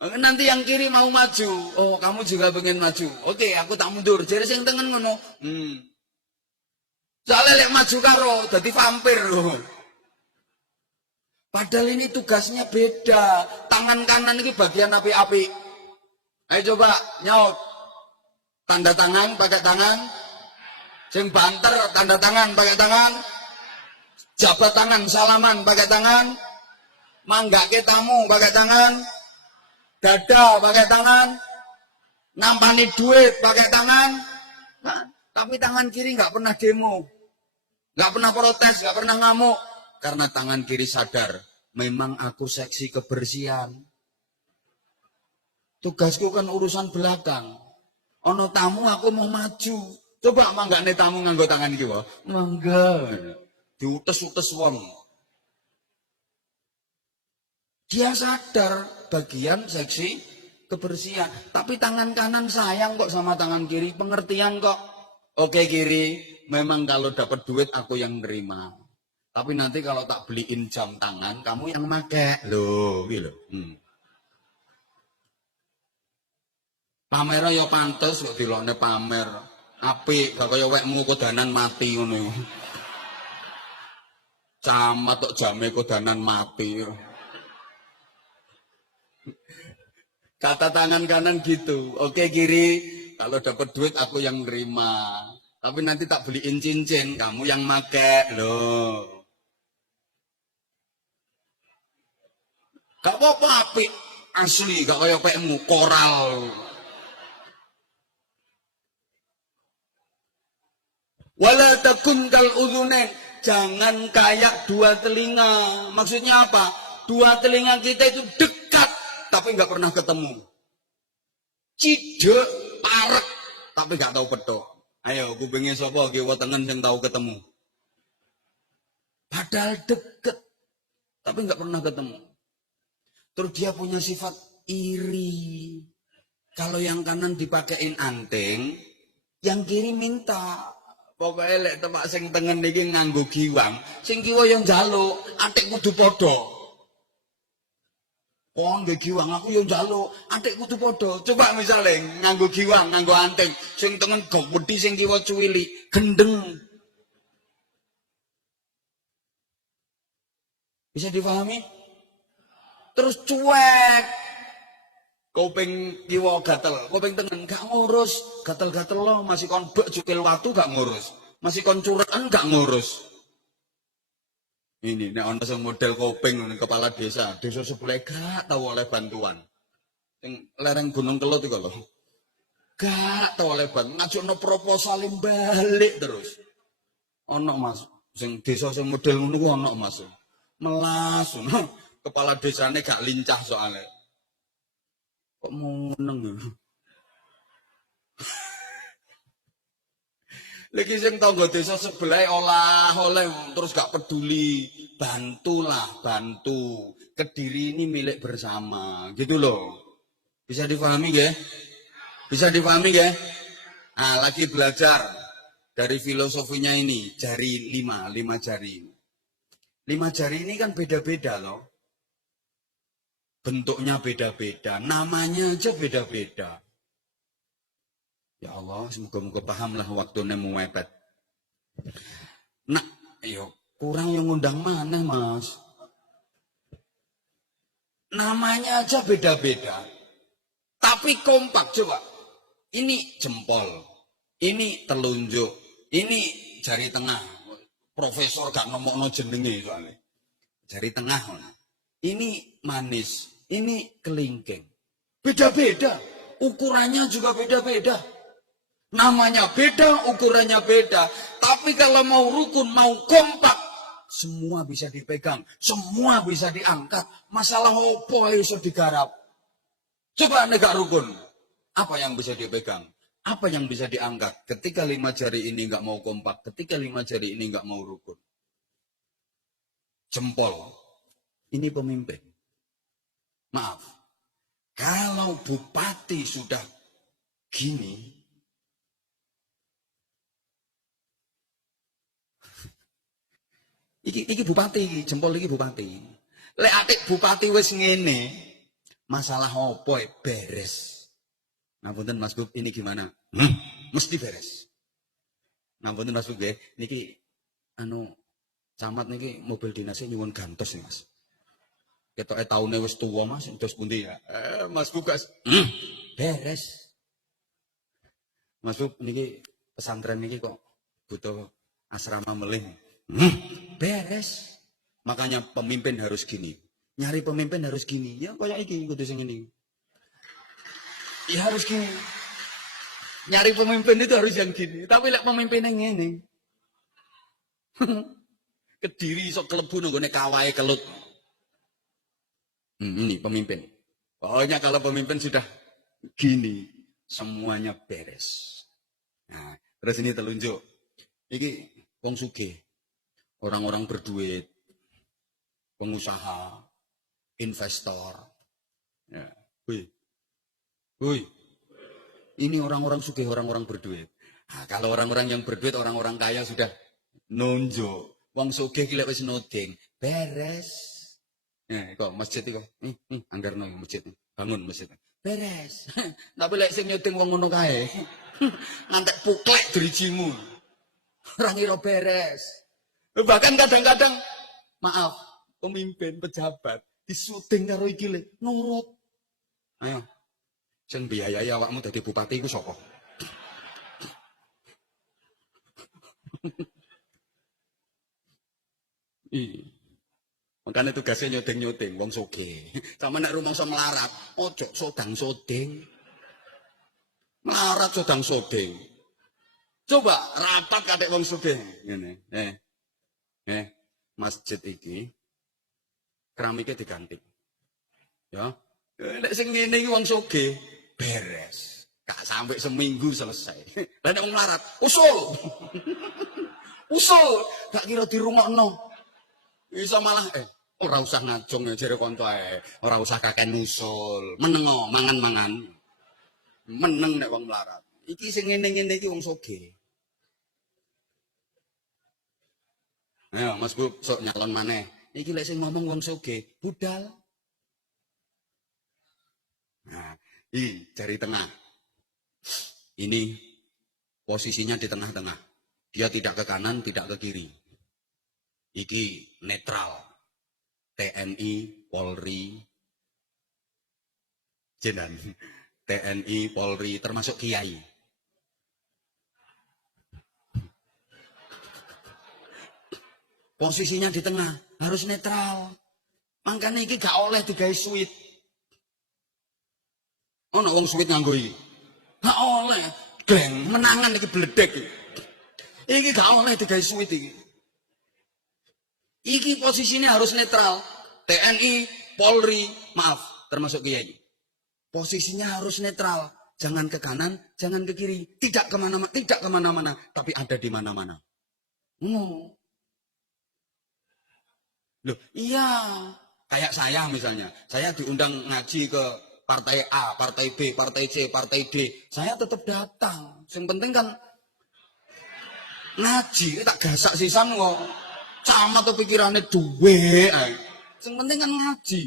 Nanti yang kiri mau maju, oh kamu juga pengen maju. Oke, aku tak mundur. Jadi sing tengen ngono. Soalnya lek maju karo dadi vampir loh. Padahal ini tugasnya beda. Tangan kanan ini bagian api-api. Ayo coba nyaut. Tanda tangan pakai tangan. Sing banter tanda tangan pakai tangan. Jabat tangan salaman pakai tangan. Manggake tamu pakai tangan. Dada pakai tangan. Nampani duit pakai tangan. Nah, tapi tangan kiri nggak pernah demo. Nggak pernah protes, nggak pernah ngamuk. Karena tangan kiri sadar, memang aku seksi kebersihan. Tugasku kan urusan belakang. Ono tamu aku mau maju. Coba manggane tamu nganggo tangan iki wae. Mangga. Diutes-utes wong. Dia sadar bagian seksi kebersihan. Tapi tangan kanan sayang kok sama tangan kiri. Pengertian kok. Oke kiri, memang kalau dapat duit aku yang nerima. Tapi nanti kalau tak beliin jam tangan, kamu yang make. Loh, gitu. Pamer ya pantes kok dilokne pamer. Apik, gak kaya wekmu kodanan mati ngono. Camat tok jame kodanan mati. Kata tangan kanan gitu. Oke kiri, kalau dapat duit aku yang nerima. Tapi nanti tak beliin cincin, kamu yang make. Loh. Gak apa-apa apik. Asli, gak kaya wekmu koral. Wala takun kal udhunain. Jangan kayak dua telinga. Maksudnya apa? Dua telinga kita itu dekat, tapi nggak pernah ketemu. Cidek, parek, tapi nggak tahu petok. Ayo, kupingnya sapa kiwa tengen yang tahu ketemu. Padahal deket, tapi nggak pernah ketemu. Terus dia punya sifat iri. Kalau yang kanan dipakein anting, yang kiri minta. Pokoknya lek tepak sing tengen iki nganggo giwang, sing kiwa yang njaluk, atik kudu padha. Oh, nggih giwang aku yang njaluk, atik kudu padha. Coba misale nganggo giwang, nganggo anting, sing tengen gawedhi sing kiwa cuwili, gendeng. Bisa dipahami? Terus cuek. Kuping kiwa gatel, kuping tengen gak ngurus, gatel-gatel lo masih kon bek cukil watu gak ngurus, masih kon curekan gak ngurus. Ini nek ana sing model kuping kepala desa sebelah gak tahu oleh bantuan. Sing lereng Gunung Kelut iku lho. Gak tahu oleh bantuan, ngajukno proposal balik terus. Ono Mas, sing desa sing model ngono ku ono Mas. Melas, kepala desane gak lincah soalnya. Kok meneng ya? Lagi sing tangga desa sebelah olah oleh terus gak peduli, bantulah, bantu. Kediri ini milik bersama, gitu loh. Bisa dipahami ya? Bisa dipahami ya? Nah, lagi belajar dari filosofinya ini, jari lima jari. 5 jari ini kan beda-beda loh. Bentuknya beda-beda, namanya aja beda-beda. Ya Allah, semoga-moga paham lah waktunya mepet. Nah, ayo kurang yang ngundang mana Mas? Namanya aja beda-beda. Tapi kompak coba. Ini jempol, ini telunjuk, ini jari tengah. Profesor gak ngomongno jenenge soalnya. Jari tengah. Ini manis, ini kelingking. Beda-beda, ukurannya juga beda-beda. Namanya beda, ukurannya beda. Tapi kalau mau rukun, mau kompak, semua bisa dipegang, semua bisa diangkat. Masalah opo ae iso digarap. Coba negak rukun. Apa yang bisa dipegang? Apa yang bisa diangkat? Ketika 5 jari ini nggak mau kompak, ketika 5 jari ini nggak mau rukun. Jempol. Ini pemimpin. Maaf. Kalau bupati sudah gini, iki bupati, jempol iki bupati. Lek atik bupati wis ngene, masalah opo beres. Ngapunten Mas Bub, ini gimana? Mesti beres. Ngapunten Mas Bub nggih, niki camat niki mobil dinasnya nyuwun gantos nih Mas. Ketoke taune wis tuwa Mas, dos pundi ya? Mas Bub gas. Beres. Mas Bub niki pesantren niki kok butuh asrama melih. Beres. Makanya pemimpin harus gini. Nyari pemimpin harus gini. Ya kayak iki kudu sing ngene. Ya harus gini. Nyari pemimpin itu harus yang gini. Tapi lek pemimpin yang ngene. Kediri iso klebu nggone kawahe kelut. Ini pemimpin. Pokoknya kalau pemimpin sudah gini, semuanya beres. Nah, terus ini telunjuk. Iki wong sugih. Orang-orang berduit, pengusaha, investor. Ya. Woi. Ini orang-orang sugih, orang-orang berduit. Nah, kalau orang-orang yang berduit, orang-orang kaya sudah nunjuk. Wong sugih ki lek wis nuding, beres. Nah, kok masjid iki kok. Anggarno masjid. Bangun masjid. Beres. Tapi lek sing nyuding wong ngono kae. Ngantek puklek dirijimu. Ora ngira beres. Bahkan kadang-kadang, maaf, pemimpin, pejabat, disuting karo iki le, nurut. Ayo, sing biayai awakmu dadi bupati iku sapa? Makanya tugasnya nyodeng-nyodeng, wong sugih. Sama nek rumangsa melarat, ojo sodang-sodeng. Melarat sodang-sodeng. Coba rapat kadek wong sugih. Ngene, masjid iki keramiknya diganti. Ya. Nek sing ngene iki wong sugih beres. Gak sampai seminggu selesai. Lah nek wong melarat, usul. Usul, gak kira dirungokno. Bisa malah ora usah ngajong jare kanca ae. Ora usah kakek usul. Menengo, mangan-mangan. Meneng nek wong melarat. Iki sing ngene-ngene iki wong sugih. Ayo Mas Bu, sok nyalon maneh. Iki lek sing ngomong wong sugih, budal. Nah, ini jari tengah. Ini posisinya di tengah-tengah. Dia tidak ke kanan, tidak ke kiri. Iki netral. TNI, Polri, Jenan. TNI, Polri, termasuk Kiai. Posisinya di tengah, harus netral. Makanya iki gak oleh digawe sweet. Ono wong sweet nganggo iki. Gak oleh. Gleng, menangan iki bledek iki. Iki gak oleh digawe sweet iki. Iki posisinya harus netral. TNI, Polri, maaf, termasuk Kiai. Posisinya harus netral. Jangan ke kanan, jangan ke kiri. Tidak kemana-mana, tapi ada di mana-mana. Loh, iya. Kayak saya misalnya. Saya diundang ngaji ke partai A, partai B, partai C, partai D. Saya tetap datang. Yang penting kan ngaji. Tak gasak sisan kok. Camat tuh pikirannya duwe. Yang penting kan ngaji.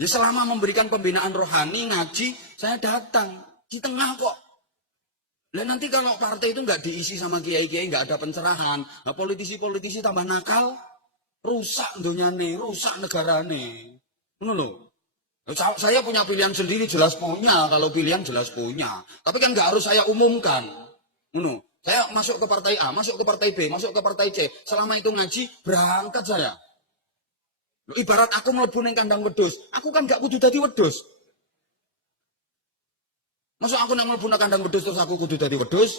Ya selama memberikan pembinaan rohani, ngaji, saya datang. Di tengah kok. Lah nanti kalau partai itu nggak diisi sama kiai-kiai, nggak ada pencerahan, nah politisi-politisi tambah nakal, rusak dunyane, rusak negarane. Ngono lho. Saya punya pilihan sendiri, jelas punya. Kalau pilihan jelas punya. Tapi kan nggak harus saya umumkan. Ngono. Saya masuk ke partai A, masuk ke partai B, masuk ke partai C. Selama itu ngaji, berangkat saya. Loh, ibarat aku mlebu ning kandang wedhus, aku kan nggak kudu dadi wedhus. Masuk aku nak mlebu nang kandang wedhus terus aku kudu dadi wedhus?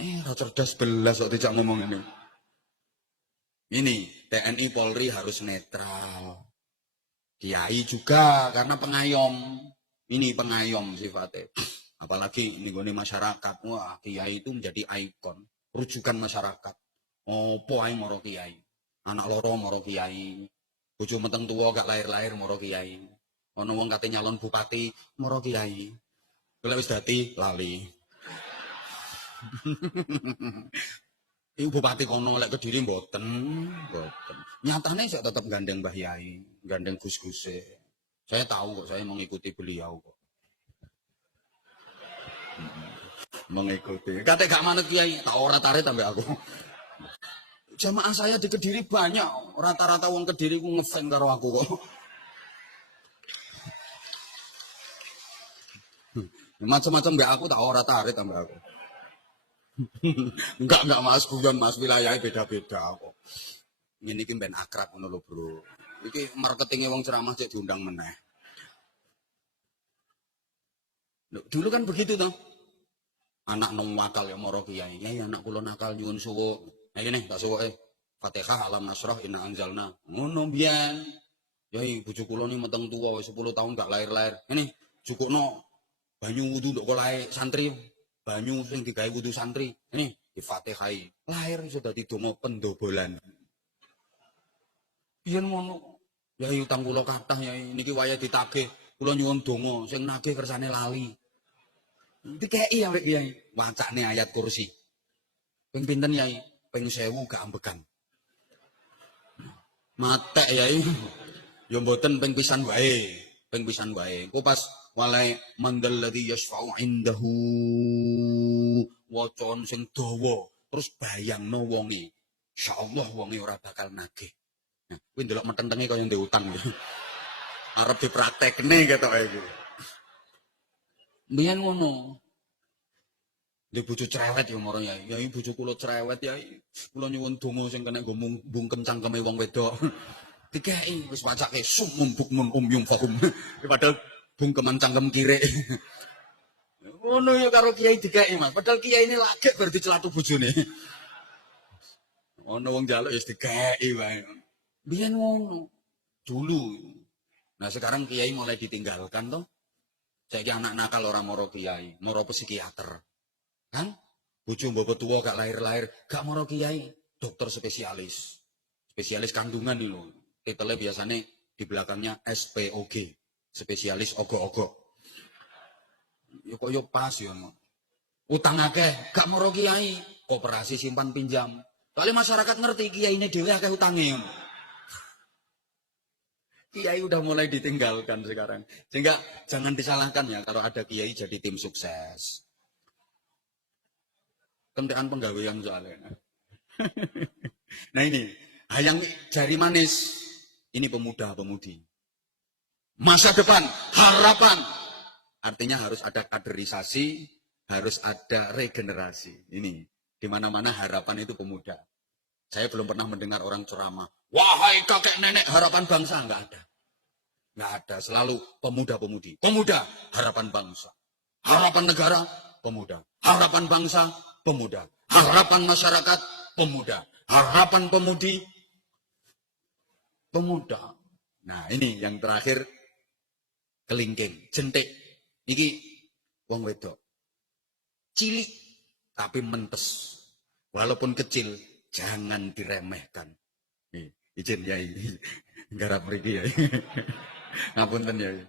Ra cerdas belas kok tidak ngomong ini. Ini TNI Polri harus netral. Kiai juga karena pengayom. Ini pengayom sifatnya. Apalagi ini gone masyarakat. Wah, kiai itu menjadi ikon, rujukan masyarakat. Opo ae moro kiai. Anak loro moro kiai. Bojo meteng tuwa gak lahir-lahir moro kiai. Ana wong kate nyalon bupati moro kiai. Lek wis dadi lali. Iku bupati kono lek Kediri mboten. Nyatane saya tetap gandeng Mbah Yai, gandeng Gus-Guse. Saya tahu kok, saya mengikuti beliau kok. Mengikuti. Kate gak manut Kiai, tak ora tarik tambah aku. Jamaah saya di Kediri banyak, rata-rata wong Kediri ku ngefans karo aku kok. Macam-macam mbak aku tak ora tarik tambah aku. Enggak Mas, bukan Mas, wilayahnya beda-beda kok. Ini ki ben akrab ngono lho, Bro. Iki marketingnya wong ceramah cek diundang meneh. Dulu kan begitu toh. Anak nong nakal ya moro kiai. Ya anak kula nakal nyuwun suwuk. Nah ini tak suwuke. Fatihah alam nasrah inna anzalna. Ngono mbiyen. Yai bojo kula ni meteng tuwa 10 tahun gak lahir-lahir. Ini cukukno banyu wudu ndok kolae santri. Banyu sing digawe wudu santri. Ini difatihai. Lahir sudah didonga pendobolan. Biyen ngono. Yai utang kula kathah yai niki wayah ditagih. Kula nyuwun donga sing nagih kersane lali. Dikei awake Kiai, wacane ayat kursi. Ping pinten Yai? Ping 1000 gak ambekan. Matek Yai. Ya mboten ping pisan wae. Ping pisan wae. Ku pas walai mandal ladzi yasfa'u indahu wacon sing dawa. Terus bayangno wonge. Insyaallah wonge ora bakal nagih. Nah, kuwi ndelok metentenge kaya ndek utang. Arep dipraktekne ketoke iki. Biyen ngono. Ndek bojo cerewet ya moro Yai. Yai bojo kula cerewet Yai. Kula nyuwun donga sing kena nggo mbungkem cangkeme wong wedok. Dikeki wis wacake sumum bukmun umyum fahum. Padahal bungkeman cangkem kire. Ngono ya karo kiai dikeki Mas. Padahal kiai ini lagi berarti celatu bojone. Ono wong njaluk ya dikeki wae. Biyen ngono. Dulu. Nah sekarang kiai mulai ditinggalkan toh. Saiki anak nakal orang moro kiai, moro psikiater. Kan? Bojo mbok tuwa gak lahir-lahir, gak moro kiai, dokter spesialis. Spesialis kandungan nih lho. Titelnya biasanya di belakangnya SPOG, spesialis ogo-ogo. Ya kok yo pas ya. Utang akeh, gak moro kiai, koperasi simpan pinjam. Kali masyarakat ngerti kiai ini dhewe akeh utange. Kiai udah mulai ditinggalkan sekarang. Sehingga jangan disalahkan ya kalau ada kiai jadi tim sukses. Kentekan penggawean soalnya. Nah ini, hayang jari manis. Ini pemuda-pemudi. Masa depan, harapan. Artinya harus ada kaderisasi, harus ada regenerasi. Ini, di mana-mana harapan itu pemuda. Saya belum pernah mendengar orang ceramah. Wahai kakek nenek harapan bangsa. Enggak ada. Enggak ada. Selalu pemuda-pemudi. Pemuda, harapan bangsa. Harapan negara, pemuda. Harapan bangsa, pemuda. Harapan masyarakat, pemuda. Harapan pemudi, pemuda. Nah ini yang terakhir, kelingking, jentik. Iki wong wedok. Cilik, tapi mentes. Walaupun kecil, jangan diremehkan. Nih, izin Yai. Garap mriki Yai. Ngapunten Yai.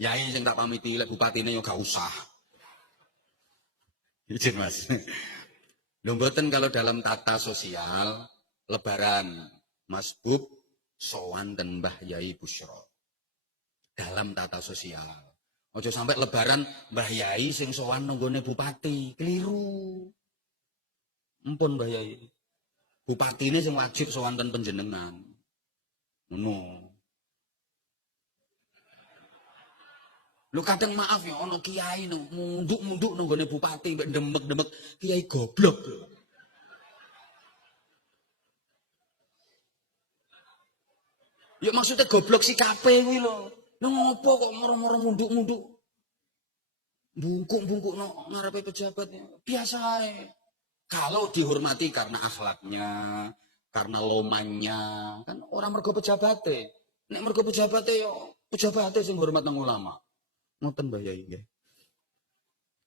Yai sing tak pamiti lek bupatine yo gak usah. Izin Mas. Lho mboten kalau dalam tata sosial lebaran Mas Bub sowan ten Mbah Yai Busyra. Dalam tata sosial. Ojo sampai lebaran Mbah Yai sing sowan nenggone bupati, keliru. Ampun Mbah Yai. Bupatine sing wajib sowan ten panjenengan. Ngono. Lu kadang maaf ya ono kiai no munduk-munduk nang gone bupati mbek demek-demek kiai goblok. Ya maksudnya goblok sikape kuwi lho. Lho ngopo kok moro-moro munduk-munduk? bungkuk-bungkuk no ngarepe pejabatnya. Biasa ae. Kalau dihormati karena akhlaknya, karena lomannya, kan orang mergo pejabate. Nek mergo pejabate yo pejabate sing hormat nang ulama. Ngoten Mbah Yai nggih.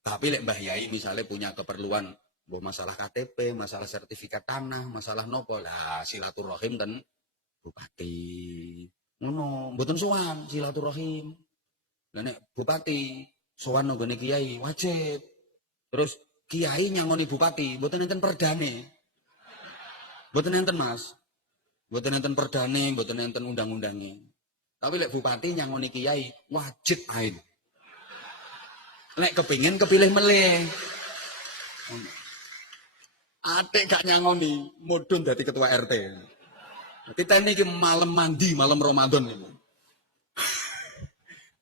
Tapi lek Mbah Yai misalnya punya keperluan mbok masalah KTP, masalah sertifikat tanah, masalah nopo lah silaturahim ten bupati. Ngono, mboten sowan silaturahim. Lah nek bupati sowan nang gone kiai wajib. Terus kiai nyangoni bupati, mboten enten perdane. Mboten enten Mas. Mboten enten perdane, mboten enten undang-undange. Tapi lek bupati nyangoni kiai wajib ae. Lek kepingin kepilih meleh. Atik gak nyangoni, mudhun dadi ketua RT. Kita ini malam mandi, malam Ramadan ini.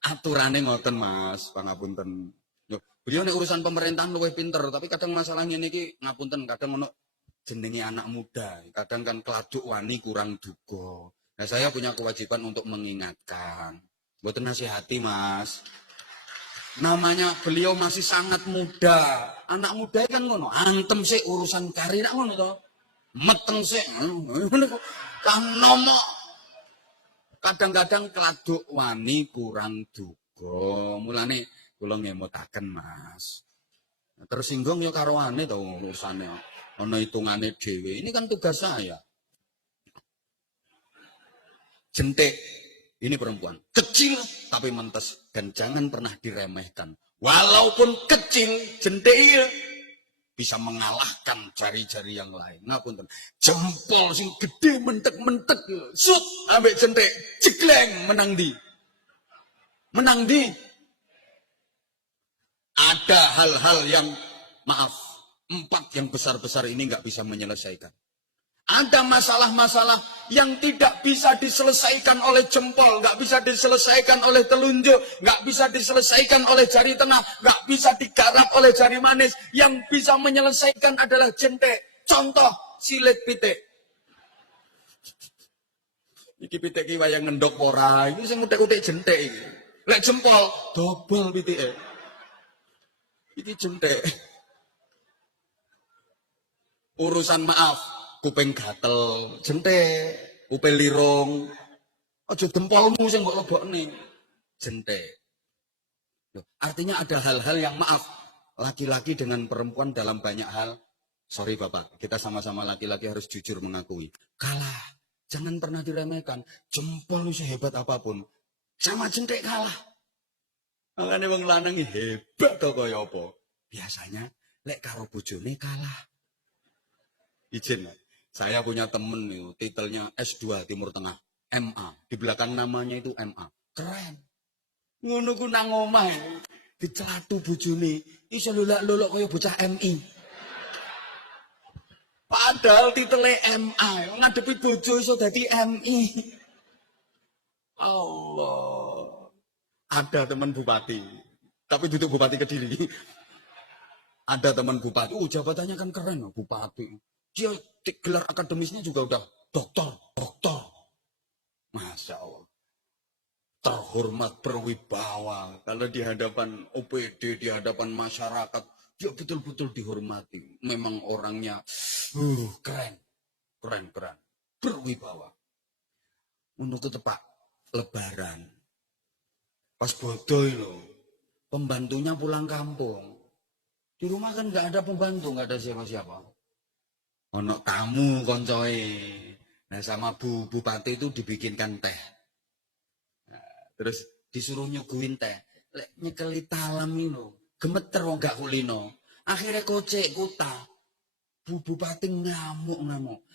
Aturannya ngoten Mas, pangapunten. Yo, beliau nek urusan pemerintahan luwih pinter, tapi kadang masalahnya niki ngapunten, kadang ono jenenge anak muda, kadang kan keladuk wani kurang duga. Nah, saya punya kewajiban untuk mengingatkan. Mboten nasihati Mas. Namanya beliau masih sangat muda. Anak muda kan ngono, antem sih urusan karir ngono to. Meteng sih. Kan nomok. Kadang-kadang keladuk wani kurang duga. Mulane kula ngemutaken Mas. Tersinggung ya karo ane to urusane. Ana hitungane dhewe. Ini kan tugas saya. Jentik. Ini perempuan. Kecil tapi mentes. Dan jangan pernah diremehkan. Walaupun kecil, jentik iya. Bisa mengalahkan jari-jari yang lain. Ngapunten. Jempol sing gede mentek-mentek. Sut ambek jentik. Jegleng menang di. Menang di. Ada hal-hal yang, maaf, 4 yang besar-besar ini nggak bisa menyelesaikan. Ada masalah-masalah yang tidak bisa diselesaikan oleh jempol, nggak bisa diselesaikan oleh telunjuk, nggak bisa diselesaikan oleh jari tengah, nggak bisa digarap oleh jari manis. Yang bisa menyelesaikan adalah jentik. Contoh, silet pitik. Iki pitik ki wayang ngendok ora, iki sing utek-utek jentik iki. Lek jempol dobel pitike. Iki jentik. Urusan maaf. Kuping gatel, jentik, kuping lirung, aja dempolmu sing mbok lebokne, jentik. Artinya ada hal-hal yang maaf, laki-laki dengan perempuan dalam banyak hal, sorry Bapak, kita sama-sama laki-laki harus jujur mengakui, kalah, jangan pernah diremehkan, jempol sehebat apapun, sama jentik kalah. Makanya wong lanang hebat to kaya apa? Biasanya lek karo bojone kalah. Izin, saya punya temen nih, titelnya S2 Timur Tengah, MA. Di belakang namanya itu MA. Keren. Ngono ku nang omah. Dicelatu bojone, iso lolak-lolok kaya bocah MI. Padahal titelnya MA, ngadepi bojo iso dadi MI. Allah. Ada teman bupati, tapi duduk bupati Kediri. Ada teman bupati, jabatannya kan keren loh, bupati. Dia gelar akademisnya juga udah doktor. Masya Allah. Terhormat, berwibawa. Kalau di hadapan OPD, di hadapan masyarakat, dia betul-betul dihormati. Memang orangnya keren. Berwibawa. Untuk itu Pak, Lebaran. Pas bodoh loh. Pembantunya pulang kampung. Di rumah kan nggak ada pembantu, nggak ada siapa-siapa. Ono tamu koncoe. Nah sama bupati itu dibikinkan teh. Nah, terus disuruh nyuguhin teh. Lek nyekeli talam ini gemeter wong gak kulino. Akhirnya kocek kuta. Bupati ngamuk.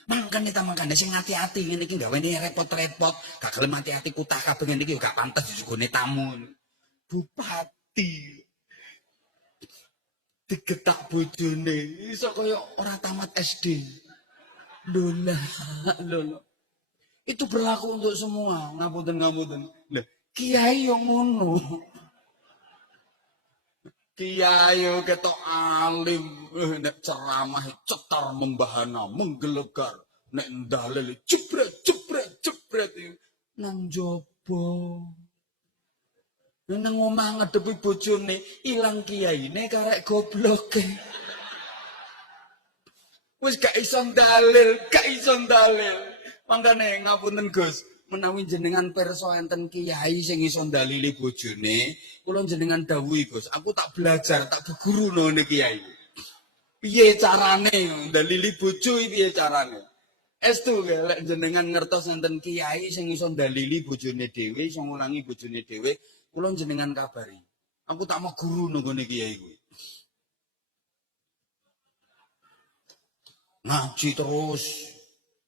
Makanya sing hati-hati ngene iki gawane repot-repot. Gak gelem hati-hati kuta kabeh ngene iki gak pantes disugune tamu. Bupati digetak bojone iso kaya ora tamat SD. Lola. Itu berlaku untuk semua. Ngapunten. Lah, kiai yang ngono. Kiai ketok alim, nek ceramah cetar membahana, menggelegar, nek dalil jebret. Nang jopo. Nang omah ngadepi bojone, ilang kiyaine karek gobloke. Wis gak iso dalil, gak iso dalil. Mangkane ngapunten Gus, menawi jenengan pirsa enten kiai sing iso dalili bojone, kula jenengan dawuhi Gus, aku tak belajar, tak geguruno ne kiai. Piye carane dalili bojo piye carane? Estu lek jenengan ngertos enten kiai sing iso dalili bojone dhewe, iso ngulangi bojone dhewe, kula jenengan kabari. Aku tak mau guru nggone kiai kuwi. Ngaji terus.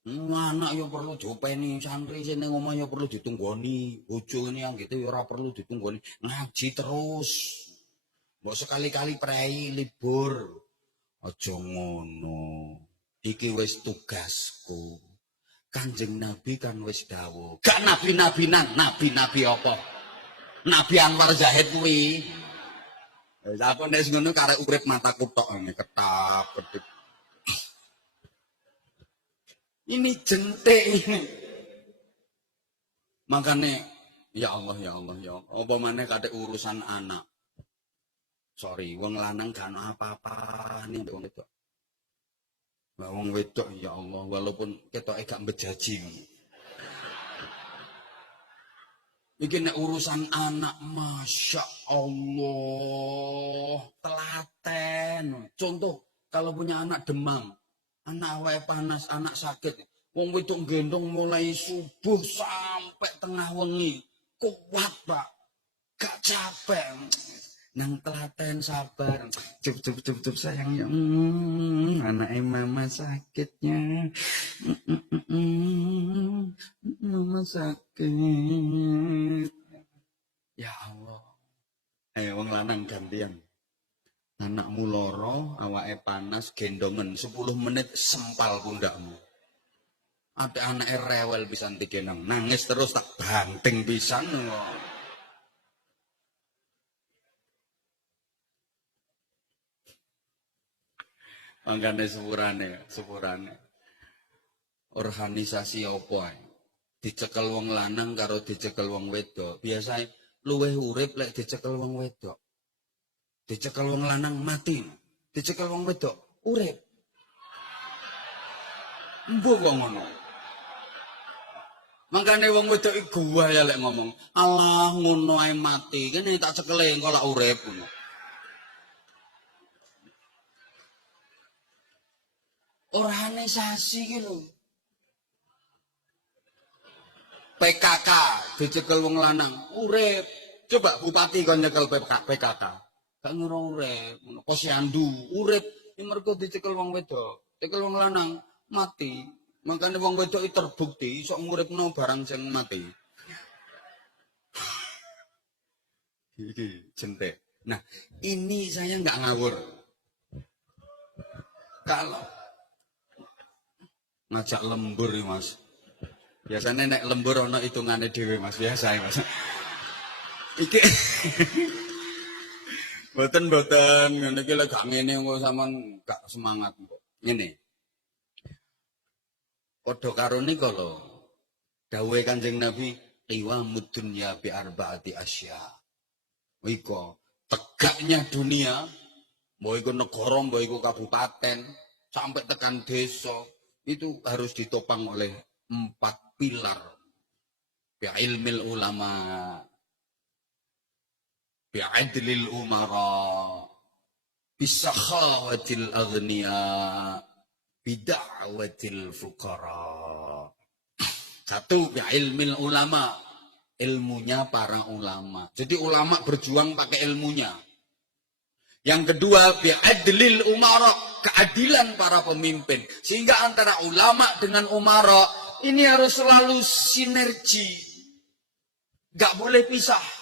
Anak ya perlu diopeni, santri sing ning omah ya perlu ditunggoni, bojo ngene anggite ya ora perlu ditunggoni. Ngaji terus. Mbok sekali-kali prei libur. Aja ngono. Iki wis tugasku. Kanjeng Nabi kan wis dawuh. Gak nabi-nabinan, nabi-nabi apa? Nabi Anwar Zahid kuwi. Wis aku nek ngono karek urip mataku tok ngene ketap kedip. Ini jentik ini. Makanya, ya Allah, ya Allah, ya Allah. Apa mana kate urusan anak. Sorry, wong lanang gak ana apa-apa nih wong wedok. Lah wong wedok ya Allah, walaupun ketoke gak bejaji. Iki nek urusan anak, Masya Allah, telaten. Contoh, kalau punya anak demam, anak wae panas, anak sakit. Wong wedok gendong mulai subuh sampai tengah wengi. Kuat, Pak. Gak capek. Nang telaten sabar. Cup sayangnya. Anaknya mama sakitnya. Mama sakit. Ya Allah. Wong lanang gantian. Anakmu loro, awake panas, gendongen 10 menit sempal pundakmu. Ada anaknya rewel pisan digendong, nangis terus tak banting pisan. Mangkane sepurane. Organisasi apa ae? Dicekel wong lanang karo dicekel wong wedok. Biasane luweh urip lek dicekel wong wedok. Dicekel wong lanang mati, dicekel wong wedok urip. Mbok kok ngono. Mangkane wong wedok iki gua ya lek ngomong, "Allah ngono ae mati, kene tak cekele engko lak urip." Ngono. Organisasi iki lho. PKK dicekel wong lanang urip. Coba bupati kon nyekel PKK. Gak ngira urip, posyandu urip, ini mergo dicekel wong wedok, cekel wong lanang mati. Makanya wong wedok itu terbukti sok nguripno barang sing mati. Iki jentek. Nah, ini saya nggak ngawur. Kalau ngajak lembur ya, Mas. Biasanya nek lembur ana hitungane dhewe, Mas. Biasa ya, Mas. Iki Boten ngene iki lek gak ngene kok sampean gak semangat kok. Ngene. Padha karo nika lho. Dawuhe Kanjeng Nabi, "Qiwamud dunya bi arba'ati asya." Iko tegaknya dunia, mbok iku negara, mbok iku kabupaten, sampai tekan desa, itu harus ditopang oleh 4 pilar. Bi ilmil ulama, bi'adlil umara, bisakhawatil aghniya, bida'watil fuqara. Satu, bi'ilmil ulama, ilmunya para ulama. Jadi ulama berjuang pakai ilmunya. Yang kedua, bi'adlil umara, keadilan para pemimpin. Sehingga antara ulama dengan umara ini harus selalu sinergi. Gak boleh pisah.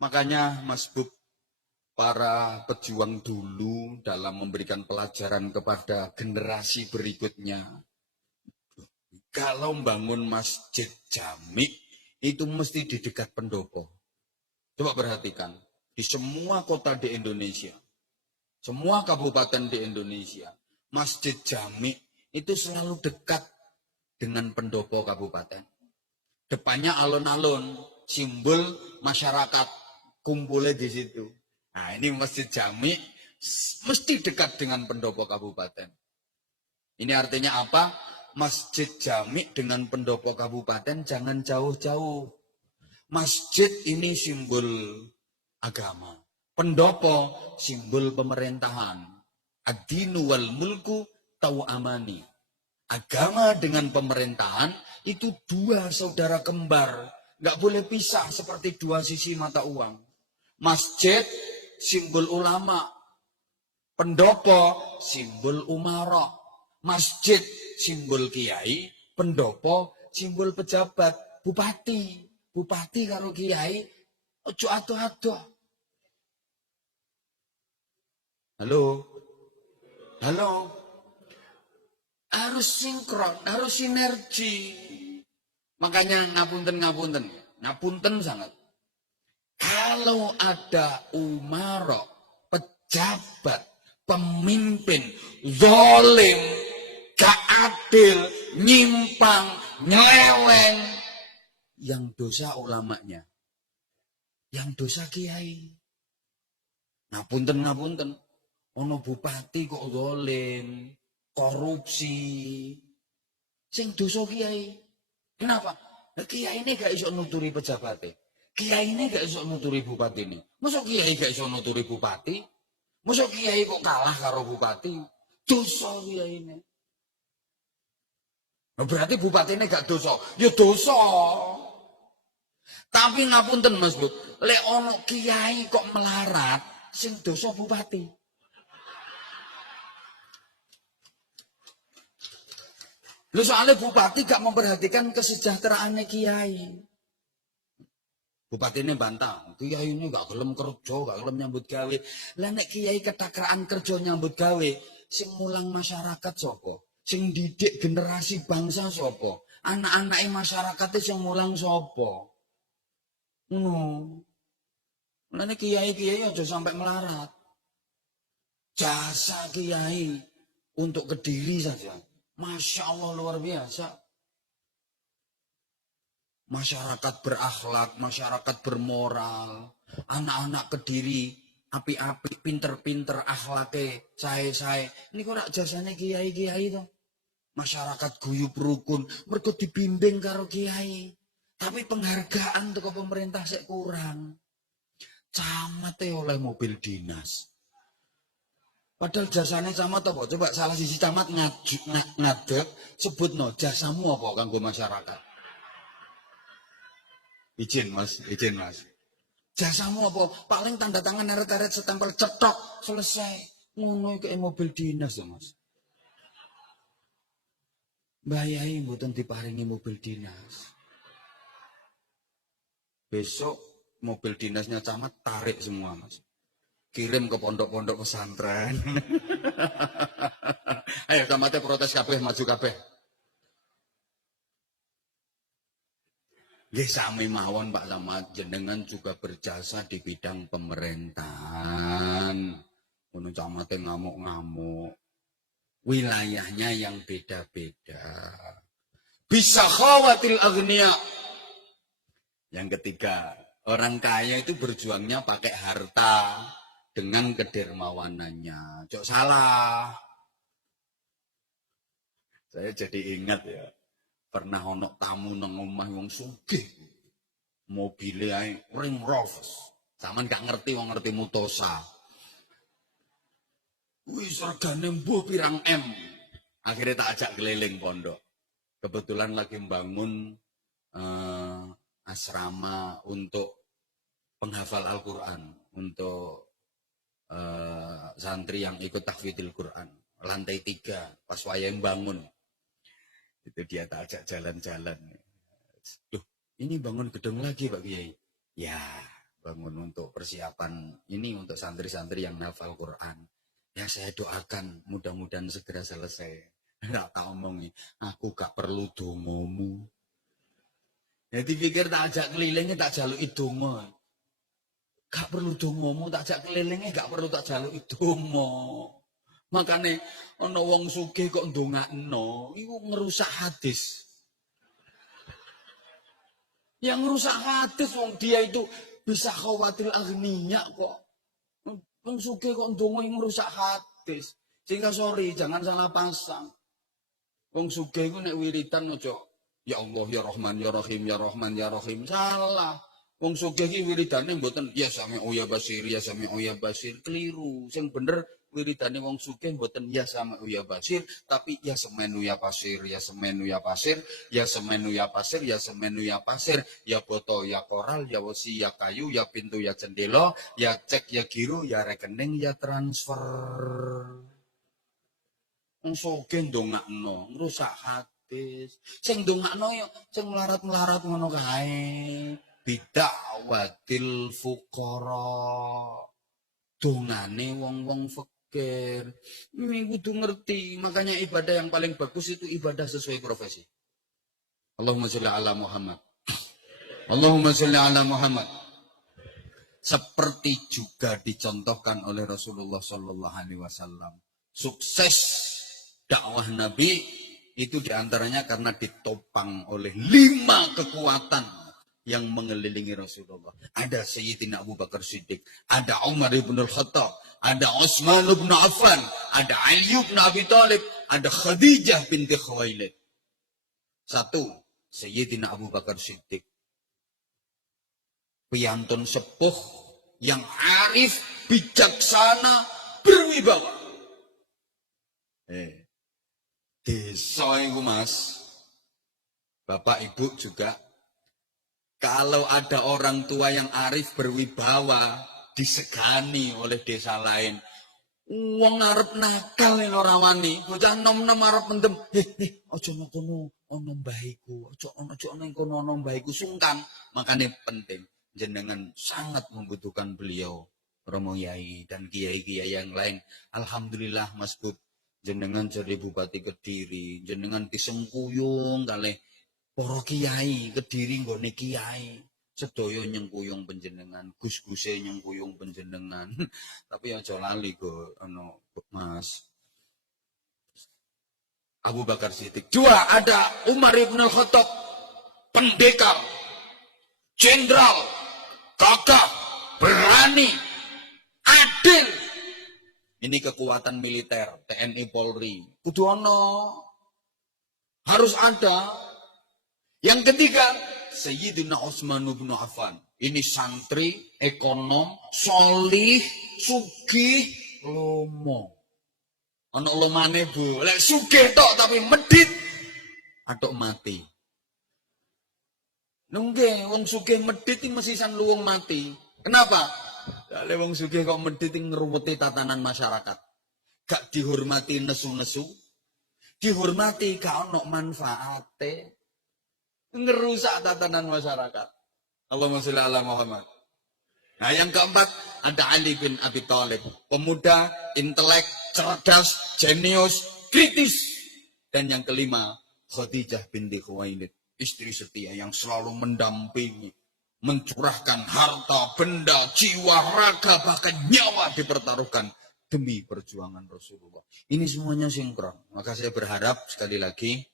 Makanya Mas Bub, para pejuang dulu dalam memberikan pelajaran kepada generasi berikutnya. Kalau membangun masjid jami, itu mesti di dekat pendopo. Coba perhatikan, di semua kota di Indonesia, semua kabupaten di Indonesia, masjid jami itu selalu dekat dengan pendopo kabupaten. Depannya alun-alun, simbol masyarakat kumpulnya di situ. Nah, ini Masjid Jami mesti dekat dengan pendopo kabupaten. Ini artinya apa? Masjid Jami dengan pendopo kabupaten jangan jauh-jauh. Masjid ini simbol agama. Pendopo simbol pemerintahan. Ad-dinu wal mulku tau'amani. Agama dengan pemerintahan itu dua saudara kembar. Nggak boleh pisah seperti dua sisi mata uang. Masjid simbol ulama. Pendopo simbol umara. Masjid simbol kiai. Pendopo simbol pejabat. Bupati. Bupati karo kiai ojo adoh-adoh. Halo. Halo. Harus sinkron, harus sinergi. Makanya ngapunten sangat. Kalau ada umaro, pejabat, pemimpin, zalim, gak adil, nyimpang, nyeleweng, yang dosa ulamanya, yang dosa kiai. Ngapunten, ono bupati kok zalim, korupsi, sing dosa kiai. Kenapa? Kiai ini gak iso nuturi pejabatnya. Kiai ini gak iso nuturi bupati ini. Masuk kiai gak iso nuturi bupati? Masuk kiai kok kalah karo bupati? Dosa kiai ini. Nah, berarti bupati ini gak dosa. Ya dosa. Tapi ngapunten Mas Bud, lek ono kiai kok melarat, sing dosa bupati. Lu soalnya bupati gak memperhatikan kesejahteraannya kiai. Bupati ini bantah, kiai ini gak gelem kerja, gak gelem nyambut gawe. Lah nek kiai ketakraan kerja nyambut gawe, sing mulang masyarakat sopo? Sing didik generasi bangsa sopo? Anak-anaknya masyarakatnya sing mulang sopo? Lah nek kiai-kiai aja sampai melarat. Jasa kiai untuk Kediri saja. Masya Allah luar biasa. Masyarakat berakhlak, masyarakat bermoral. Anak-anak Kediri, api-api, pinter-pinter, akhlaknya, sae-sae. Ini kok jasanya kiai-kiai toh. Masyarakat guyub rukun, mereka dibimbing karo kiai. Tapi penghargaan ke pemerintah saya kurang. Camat oleh mobil dinas. Padahal jasanya camat apa? Coba salah sisi camat ngadeg, sebut no jasamu apa kanggo masyarakat. Izin mas. Jasamu apa? Paling tanda tangan neret-neret setempel cetok selesai. Ngono iki mobil dinas to mas. Bayai mboten diparingi mobil dinas. Besok mobil dinasnya camat tarik semua mas. Kirim ke pondok-pondok pesantren. Ayo camatnya protes kabeh, maju kabeh. Nggih sami mawon Pak Camat, jenengan juga berjasa di bidang pemerintahan. Ono camate ngamuk-ngamuk. Wilayahnya yang beda-beda. Bisa khawatil agniya. Yang ketiga, orang kaya itu berjuangnya pakai harta dengan kedermawanannya. Cok salah. Saya jadi ingat ya, pernah ono tamu nang omah wong sugih. Mobile ae ring Rolls. Saman gak ngerti wong ngerti Mutosa. Wis regane mbuh pirang M. Akhirnya tak ajak keliling pondok. Kebetulan lagi membangun asrama untuk penghafal Al-Quran, untuk santri yang ikut tahfidzul Quran, lantai 3 pas wayang bangun itu dia tak ajak jalan-jalan. Duh, ini bangun gedung lagi Pak Kiai. Ya, bangun untuk persiapan ini untuk santri-santri yang hafal Quran. Ya saya doakan mudah-mudahan segera selesai. Nggak tak omong, aku gak perlu dongomu. Ya dipikir tak ajak kelilingnya tak jaluk dongo. Gak perlu dongomu, tak ajak kelilingnya gak perlu tak jaluk dongo. Makanya ana wong sugih kok ndongakno, iku ngerusak hadis. Yang ngerusak hadis wong dia itu bisa khawatir agniya kok. Wong sugih kok ndonga ngrusak hadis. Sehingga sorry, jangan salah pasang. Wong sugih iku nek wiridan aja ya Allah ya Rahman ya Rahim ya Rahman ya Rahim. Salah. Wong sugih iki wiridane mboten ya Sami'u ya Basir ya Sami'u ya Basir. Keliru. Sing bener wiridane wong sugih mboten ya Sami'u ya Basir, tapi ya Semenu ya Pasir, ya Semenu ya Pasir, ya Semenu ya Pasir, ya Semenu ya Pasir, ya Boto ya Koral, ya Wesi ya Kayu, ya Pintu ya Jendela, ya Cek ya Giro, ya Rekening ya Transfer. Wong sugih ndongakno ngrusak hadis. Sing ndongakno ya sing melarat-melarat ngono kae. Bid'awatil fuqara. Dongane wong-wong fakir. Ini kudu ngerti. Makanya ibadah yang paling bagus itu ibadah sesuai profesi. Allahumma sholli ala Muhammad. Allahumma sholli ala Muhammad. Seperti juga dicontohkan oleh Rasulullah sallallahu alaihi wasallam. Sukses dakwah Nabi itu diantaranya karena ditopang oleh 5 kekuatan yang mengelilingi Rasulullah. Ada Sayyidina Abu Bakar Siddiq, ada Umar ibn al-Khattab, ada Utsman ibn Affan, ada Ali ibn Abi Thalib, ada Khadijah binti Khuwailid. 1, Sayyidina Abu Bakar Siddiq. Piyantun sepuh yang arif, bijaksana, berwibawa. Desa itu Mas, Bapak Ibu juga. Kalau ada orang tua yang arif berwibawa, disegani oleh desa lain. Wong arep nakal yen ora wani, bocah nom-nom arep mendem. Aja nang kono ana mbahiku, aja nang kono ana mbahiku sungkan. Makanya penting jenengan sangat membutuhkan beliau, Romo Yai dan kiai-kiai yang lain. Alhamdulillah Mas Bud, jenengan jadi Bupati Kediri, jenengan disengkuyung kalih para kiai Kediri nggone kiai sedaya nyengkuyung panjenengan, gus-guse nyengkuyung panjenengan. Tapi aja lali go ono Mas Abu Bakar Siddiq. 2, ada Umar ibn al-Khattab, pendekar, jenderal, gagah, berani, adil. Ini kekuatan militer TNI Polri. Kudu ono, harus ada. Yang ketiga, Sayyidina Utsman bin Affan. Ini santri, ekonom, solih, sugih, lomo. Ana lomane Bu. Lek sugih tok tapi medit, atok mati. Nungge wong sugih medit iki mesti san luwung mati. Kenapa? Lek wong sugih kok medit ngruweti tatanan masyarakat. Gak dihormati nesu-nesu, dihormati gak ono manfaate. Ngerusak tatanan masyarakat. Allahumma sholli ala Muhammad. Nah, yang keempat ada Ali bin Abi Thalib, pemuda, intelek, cerdas, jenius, kritis. Dan yang kelima, Khadijah binti Khuwailid, istri setia yang selalu mendampingi, mencurahkan harta, benda, jiwa, raga, bahkan nyawa dipertaruhkan demi perjuangan Rasulullah. Ini semuanya sinkron. Maka saya berharap sekali lagi,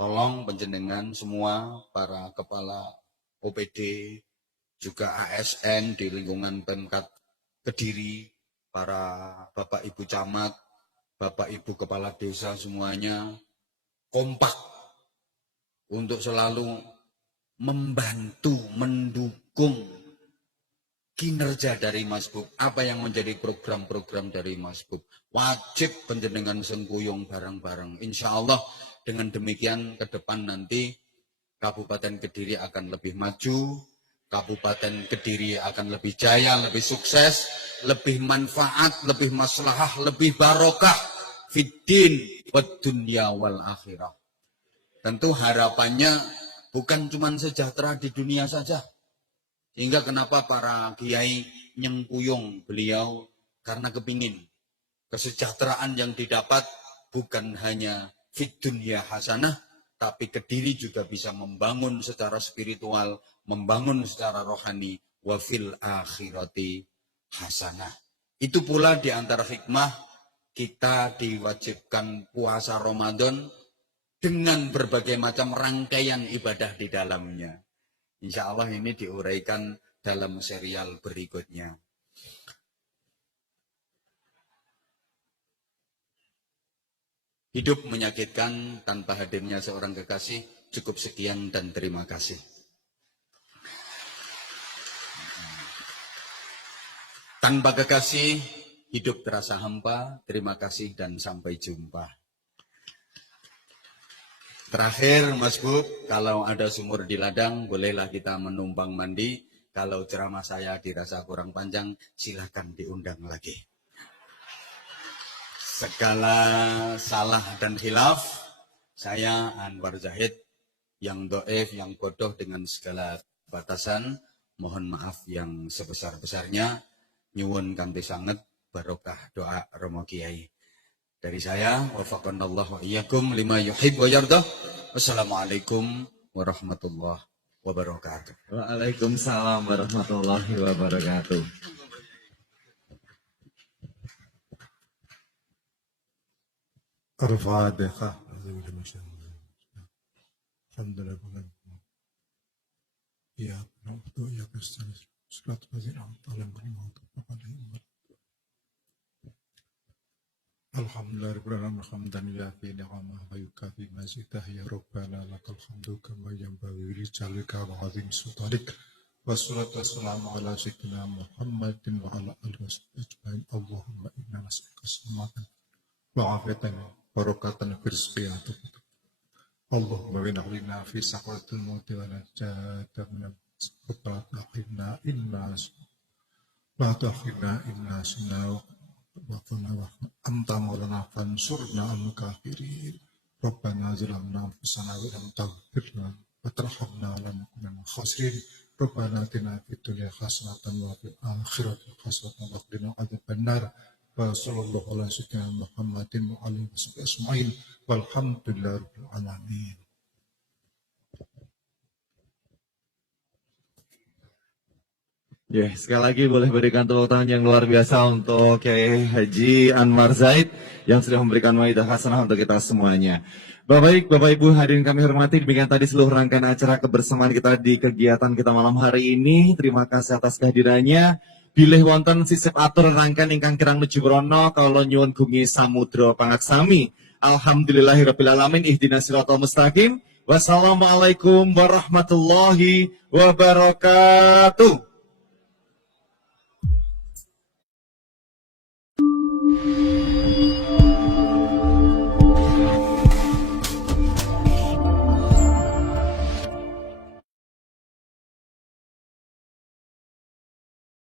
tolong penjenengan semua para kepala OPD, juga ASN di lingkungan Pemkat Kediri, para Bapak Ibu Camat, Bapak Ibu Kepala Desa semuanya kompak untuk selalu membantu, mendukung kinerja dari Masbuk. Apa yang menjadi program-program dari Masbuk. Wajib penjenengan sengkuyung bareng-bareng. Insya Allah dengan demikian ke depan nanti Kabupaten Kediri akan lebih maju, Kabupaten Kediri akan lebih jaya, lebih sukses, lebih manfaat, lebih maslahah, lebih barokah fiddin wad dunya wal akhirah. Tentu harapannya bukan cuma sejahtera di dunia saja. Sehingga kenapa para kiai nyengkuyung beliau, karena kepingin kesejahteraan yang didapat bukan hanya fid dunya hasanah, tapi Kediri juga bisa membangun secara spiritual, membangun secara rohani, wa fil akhirati hasanah. Itu pula di antara hikmah kita diwajibkan puasa Ramadan dengan berbagai macam rangkaian ibadah di dalamnya. Insya Allah ini diuraikan dalam serial berikutnya. Hidup menyakitkan tanpa hadirnya seorang kekasih. Cukup sekian dan terima kasih. Tanpa kekasih, hidup terasa hampa. Terima kasih dan sampai jumpa. Terakhir, Mas Bub, kalau ada sumur di ladang, bolehlah kita menumpang mandi. Kalau ceramah saya dirasa kurang panjang, silakan diundang lagi. Segala salah dan khilaf, saya Anwar Zahid, yang do'if, yang bodoh dengan segala batasan, mohon maaf yang sebesar-besarnya, nyuwun kanthi sanget barokah doa Romo Kiai. Dari saya, wafaqanallahu wa iyyakum lima yuhib wa yardah. Wassalamualaikum warahmatullahi wabarakatuh. Waalaikumsalam warahmatullahi wabarakatuh. الفاتحة الحمد لله إياك نعبد وإياك نستعين صراط الذين أنعمت عليهم غير المغضوب عليهم ولا الحمد لله رب العالمين حمدا يوافي نعمه ويكافئ مزيده يا ربنا لك الحمد كما ينبغي لجلالك وعظيم سلطانك والصلاة والسلام على سيدنا محمد وعلى آله وصحبه أجمعين اللهم إنا نسألك السلامة وعافية بركة في رزقها اللهم بنا علينا في سكرة الموت ونجاة من لا تحرمنا إنا سنا وقنا أنت مولانا فانصرنا على الكافرين ربنا ظلمنا أنفسنا وإن تغفر لنا وترحمنا لنكن من الخاسرين ربنا آتنا في الدنيا حسنة وفي الآخرة حسنة وقنا عذاب النار وصلى الله على سيدنا محمد وعلى آله وصحبه أجمعين والحمد لله رب العالمين. Ya, sekali lagi boleh berikan tepuk tangan yang luar biasa untuk Kiai Haji Anwar Zaid yang sudah memberikan maidah hasanah untuk kita semuanya. Bapak Ibu hadirin kami hormati, demikian tadi seluruh rangkaian acara kebersamaan kita di kegiatan kita malam hari ini. Terima kasih atas kehadirannya. Bilih wonten sisip atur rangkaian ingkang kirang menuju Brono kawula nyuwun gumi samudra pangaksami. Alhamdulillahirabbil alamin ihdinas siratal mustaqim. Wassalamualaikum warahmatullahi wabarakatuh.